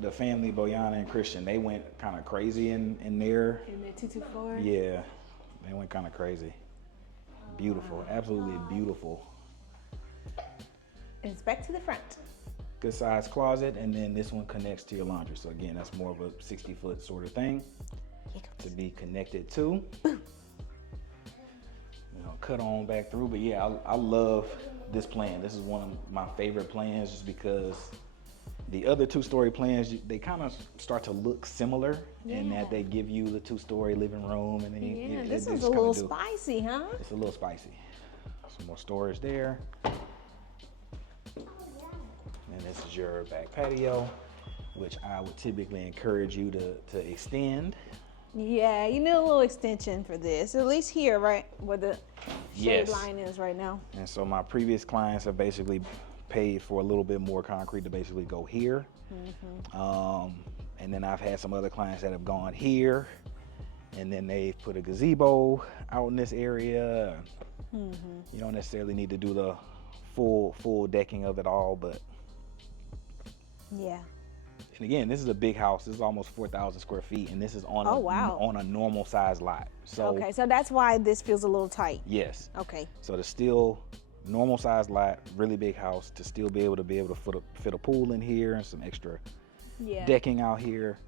the family, Boyana and Christian. They went kind of crazy in there. In the 224? Yeah, they went kind of crazy. Beautiful, absolutely beautiful. And it's back to the front. Good size closet, and then this one connects to your laundry. So again, that's more of a 60-foot sort of thing to be connected to. Cut on back through, but yeah, I love this plan. This is one of my favorite plans just because the other two-story plans, they kind of start to look similar in that they give you the two-story living room, and then This is a little spicy, huh? It's a little spicy. Some more storage there. And this is your back patio, which I would typically encourage you to extend. Yeah, you need a little extension for this. At least here, right, where the shade Yes. line is right now. And so my previous clients have basically paid for a little bit more concrete to basically go here. And then I've had some other clients that have gone here, and then they've put a gazebo out in this area. You don't necessarily need to do the full decking of it all, but Yeah. and again, this is a big house. This is almost 4,000 square feet, and this is on on a normal size lot. So Okay, so that's why this feels a little tight. yes. Okay. So to still normal size lot, really big house, to still be able to fit a pool in here and some extra Yeah. decking out here.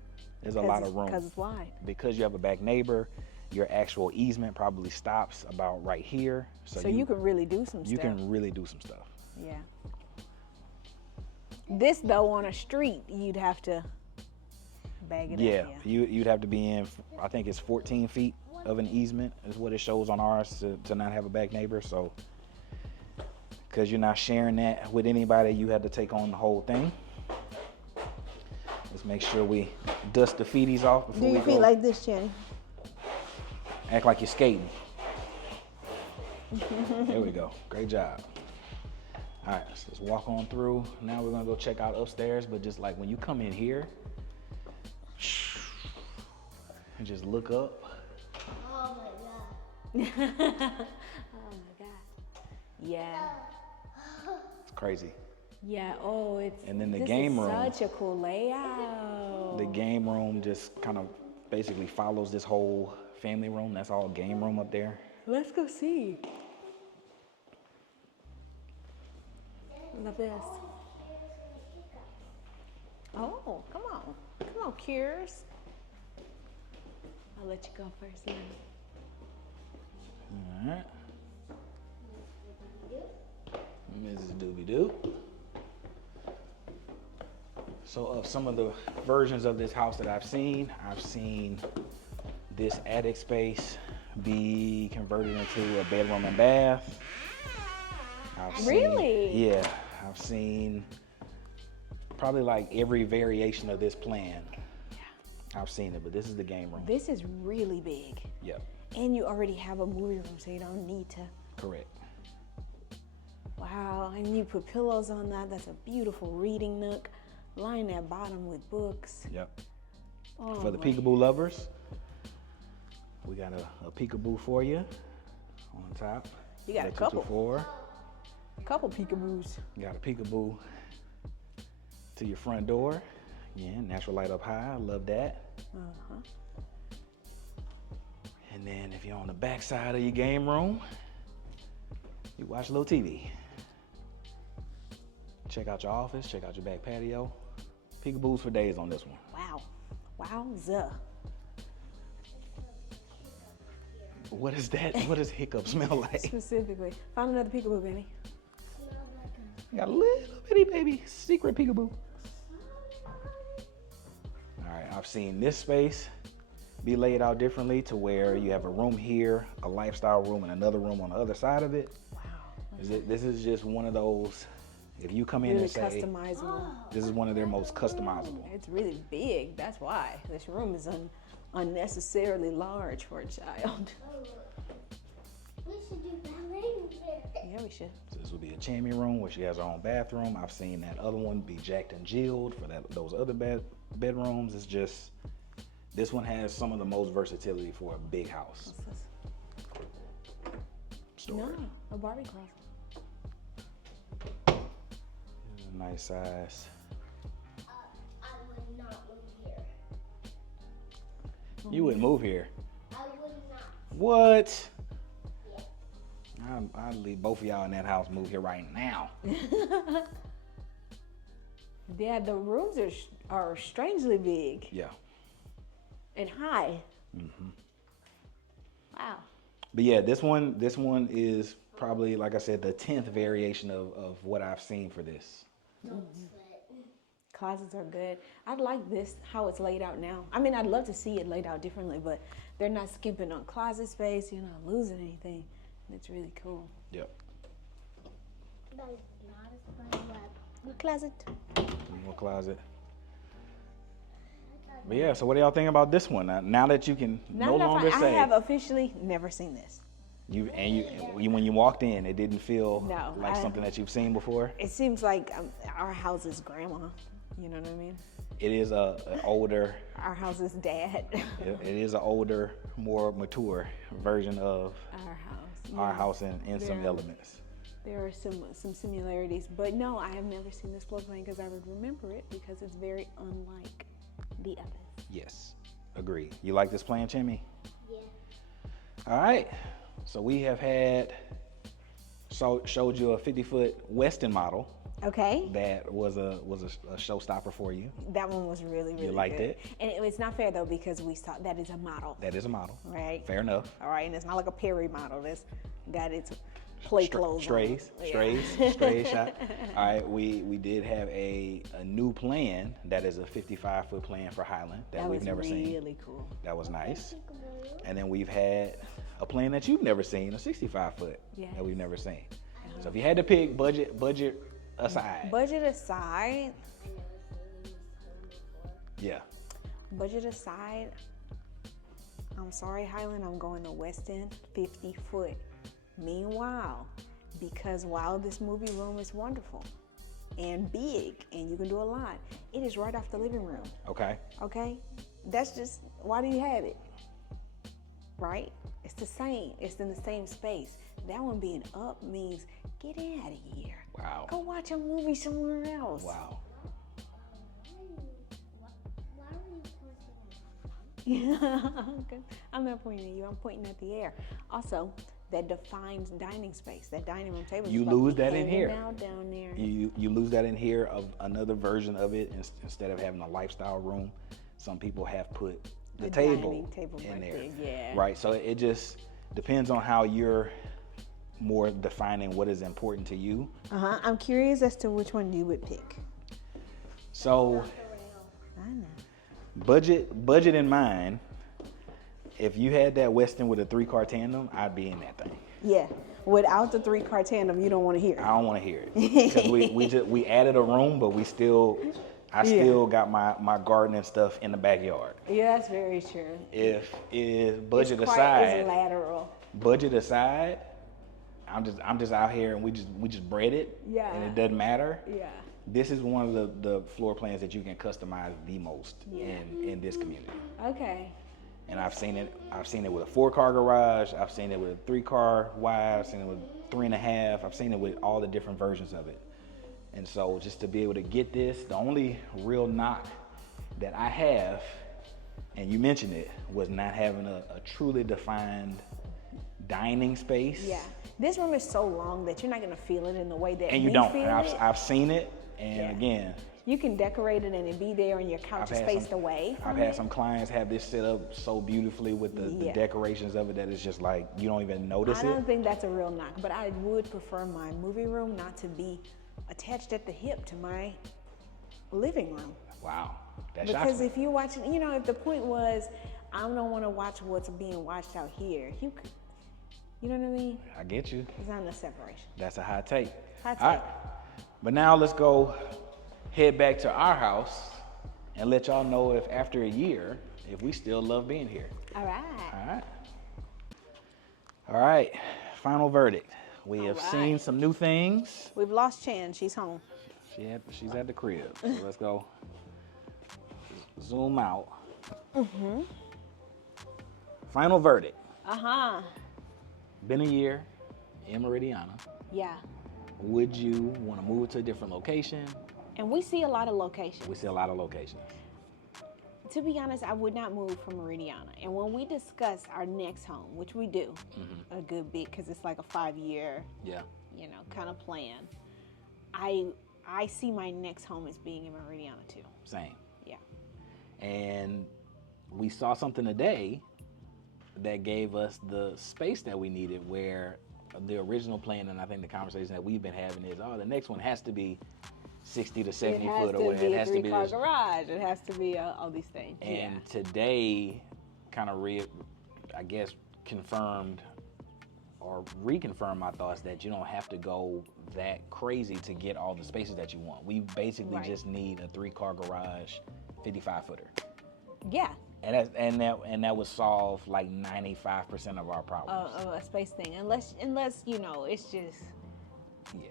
There's a lot of room. Because it's wide. Because you have a back neighbor, your actual easement probably stops about right here. So you can really do some stuff. You can really do some stuff. Yeah. This though on a street, you'd have to bag it Yeah, up. you'd have to be in, I think it's 14 feet of an easement is what it shows on ours to not have a back neighbor. So, because you're not sharing that with anybody, you have to take on the whole thing. Let's make sure we dust the feeties off before Do we your go. feet like this, Jenny? Act like you're skating. There we go. Great job. All right, so let's walk on through. Now we're gonna go check out upstairs, but just like when you come in here, and just look up. Oh my Oh my God. Yeah. It's crazy. Yeah. Oh, it's. And then the this game is room. Such a cool layout. The game room just kind of basically follows this whole family room. That's all game room up there. Let's go see. Love this. Oh, come on, Cures. I'll let you go first now. All right. Mrs. Doobie Doo. So of some of the versions of this house that I've seen this attic space be converted into a bedroom and bath. Really? Yeah, I've seen probably like every variation of this plan. I've seen it, but this is the game room. This is really big. Yep, And you already have a movie room, so you don't need to. correct. Wow, and you put pillows on that. That's a beautiful reading nook. Line that bottom with books. Yep. Oh, For the my- peekaboo lovers, we got a peekaboo for you on top. You got a Two through couple. four. Couple peekaboos. You got a peekaboo to your front door. Yeah, natural light up high. I love that. Uh-huh. And then if you're on the back side of your game room, you watch a little TV. Check out your office, check out your back patio. Peekaboos for days on this one. Wow. Wowza. What is that? What does hiccup smell like? Specifically. Found another peekaboo, baby. Got a little bitty baby secret peekaboo. All right, I've seen this space be laid out differently to where you have a room here, a lifestyle room, and another room on the other side of it. Wow. This is just one of those, if you come in Really and say, customizable. this is one of their most customizable. It's really big. That's why. This room is unnecessarily large for a child. We should do ballet there. Yeah, we should. So this would be a Chammy room where she has her own bathroom. I've seen that other one be jacked and jilled for those other bedrooms. It's just, this one has some of the most versatility for a big house. What's this? Storage. No, a Barbie closet. Nice size. I would not move here. You wouldn't move here. I would not. What? I'd leave both of y'all in that house, move here right now. Yeah, the rooms are strangely big Yeah. and high. Wow. But yeah, this one is probably, like I said, the 10th variation of what I've seen for this. Don't sweat. Closets are good. I like this, how it's laid out now. I mean, I'd love to see it laid out differently, but they're not skimping on closet space. You're not losing anything. And it's really cool. Yep. That is not a spider web. What closet? More closet. But yeah, so what do y'all think about this one? Now that you can no longer I say have officially never seen this. you when you walked in, it didn't feel No, like something that you've seen before. It seems like our house is grandma. You know what I mean? It is an older, Our house is dad. it is an older, more mature version of Our house. our Yeah. house in some Yeah. elements. There are some similarities, but no, I have never seen this floor plan because I would remember it because it's very unlike the others. Yes, agree. You like this plan, Chimmy? Yeah. All right. So we have showed you a 50-foot Westin model Okay. that was a showstopper for you. That one was really, really liked good. it? And it's not fair though because we saw that is a model, That is a model. right? Fair enough. All right, and it's not like a Perry model. That's got its play clothes Strays shot. All right, we did have a new plan that is a 55-foot plan for Highland that That we've was never seen. really cool. That was nice. And then we've had a plan that you've never seen, a 65-foot Yes. that we've never seen. So if you had to pick, budget aside. Budget aside, I never seen this home before. Yeah. budget aside, I'm sorry, Highland, I'm going to Westin 50 foot. Meanwhile, because while this movie room is wonderful and big and you can do a lot, it is right off the living room. Okay. Okay? That's just, why do you have it? Right? It's the same. It's in the same space. That one being up means get out of here. Wow. Go watch a movie somewhere else. Wow. Why are you pointing at Yeah, I'm not pointing at you. I'm pointing at the air. Also, that defines dining space. That dining room table. You is supposed lose to be that in hanging here. out down there. You lose that in here of another version of it. Instead of having a lifestyle room, some people have put the table dining table in right there. there, yeah. Right. So it just depends on how you're more defining what is important to you. I'm curious as to which one you would pick. So I know. budget in mind. If you had that Westin with a 3-car tandem, I'd be in that thing. Yeah. Without the 3-car tandem, you don't want to hear it. I don't want to hear it because we added a room, but I still got my garden and stuff in the backyard. Yeah, that's very true. If It's lateral. budget aside, I'm just out here and we just bred it. Yeah. And it doesn't matter. Yeah. This is one of the floor plans that you can customize the most in this community. Okay. And I've seen it with a 4-car garage. I've seen it with a 3-car wide. I've seen it with 3.5. I've seen it with all the different versions of it. And so just to be able to get this, the only real knock that I have, and you mentioned it, was not having a truly defined dining space. Yeah. This room is so long that you're not going to feel it in the way that And you we don't. feel And it. I've seen it. And Yeah. again, You can decorate it and it be there and your couch is faced away from I've had it. some clients have this set up so beautifully with the Yeah. decorations of it that it's just like you don't even notice I it. don't think that's a real knock, but I would prefer my movie room not to be attached at the hip to my living room. Wow. That Because shocks me. if you're watching, if the point was, I don't want to watch what's being watched out here, you know what I mean? I get you. It's not enough separation. That's a hot take. Hot All right. take. But now let's go head back to our house and let y'all know if after a year, if we still love being here. All right. All right. All right. Final verdict. We have right. seen some new things. We've lost Chan. She's home. She's at the crib. So let's go zoom out. Mm-hmm. Final verdict. Uh-huh. Been a year in Meridiana. Yeah. Would you want to move to a different location? And we see a lot of locations. We see a lot of locations. To be honest, I would not move from Meridiana. And when we discuss our next home, which we do a good bit because it's like a 5-year, Yeah. kind of plan, I see my next home as being in Meridiana too. Same. Yeah. And we saw something today that gave us the space that we needed, where the original plan, and I think the conversation that we've been having is, the next one has to be 60 to 70 foot or whatever. It has to be a 3-car garage. It has to be all these things. And today kind of confirmed or reconfirmed my thoughts that you don't have to go that crazy to get all the spaces that you want. We basically just need a 3-car garage, 55-footer. Yeah. And that would solve like 95% of our problems. A space thing, unless it's just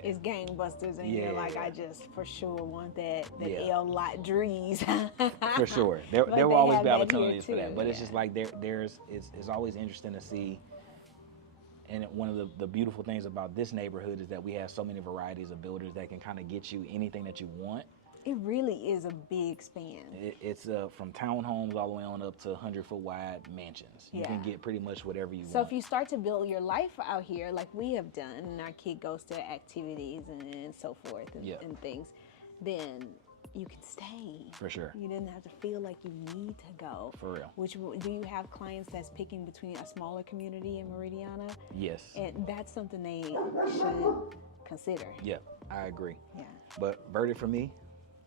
it's gangbusters, and you're like, I just for sure want that L lot Drees. For sure, there But will they always have be that opportunities here for that, too, but it's yeah. just like it's always interesting to see. And one of the beautiful things about this neighborhood is that we have so many varieties of builders that can kind of get you anything that you want. It really is a big span. It's from townhomes all the way on up to 100-foot wide mansions. You can get pretty much whatever you want. So if you start to build your life out here, like we have done, and our kid goes to activities and so forth and things, then you can stay. For sure. You didn't have to feel like you need to go. For real. Do you have clients that's picking between a smaller community in Meridiana? Yes. And that's something they should consider. Yeah, I agree. Yeah. But verdict for me,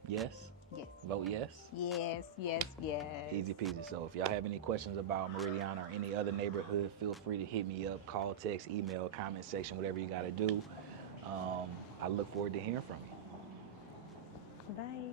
yes. Yes. Vote yes. Yes, yes, yes. Easy peasy. So if y'all have any questions about Meridiana or any other neighborhood, feel free to hit me up, call, text, email, comment section, whatever you got to do. I look forward to hearing from you. Bye.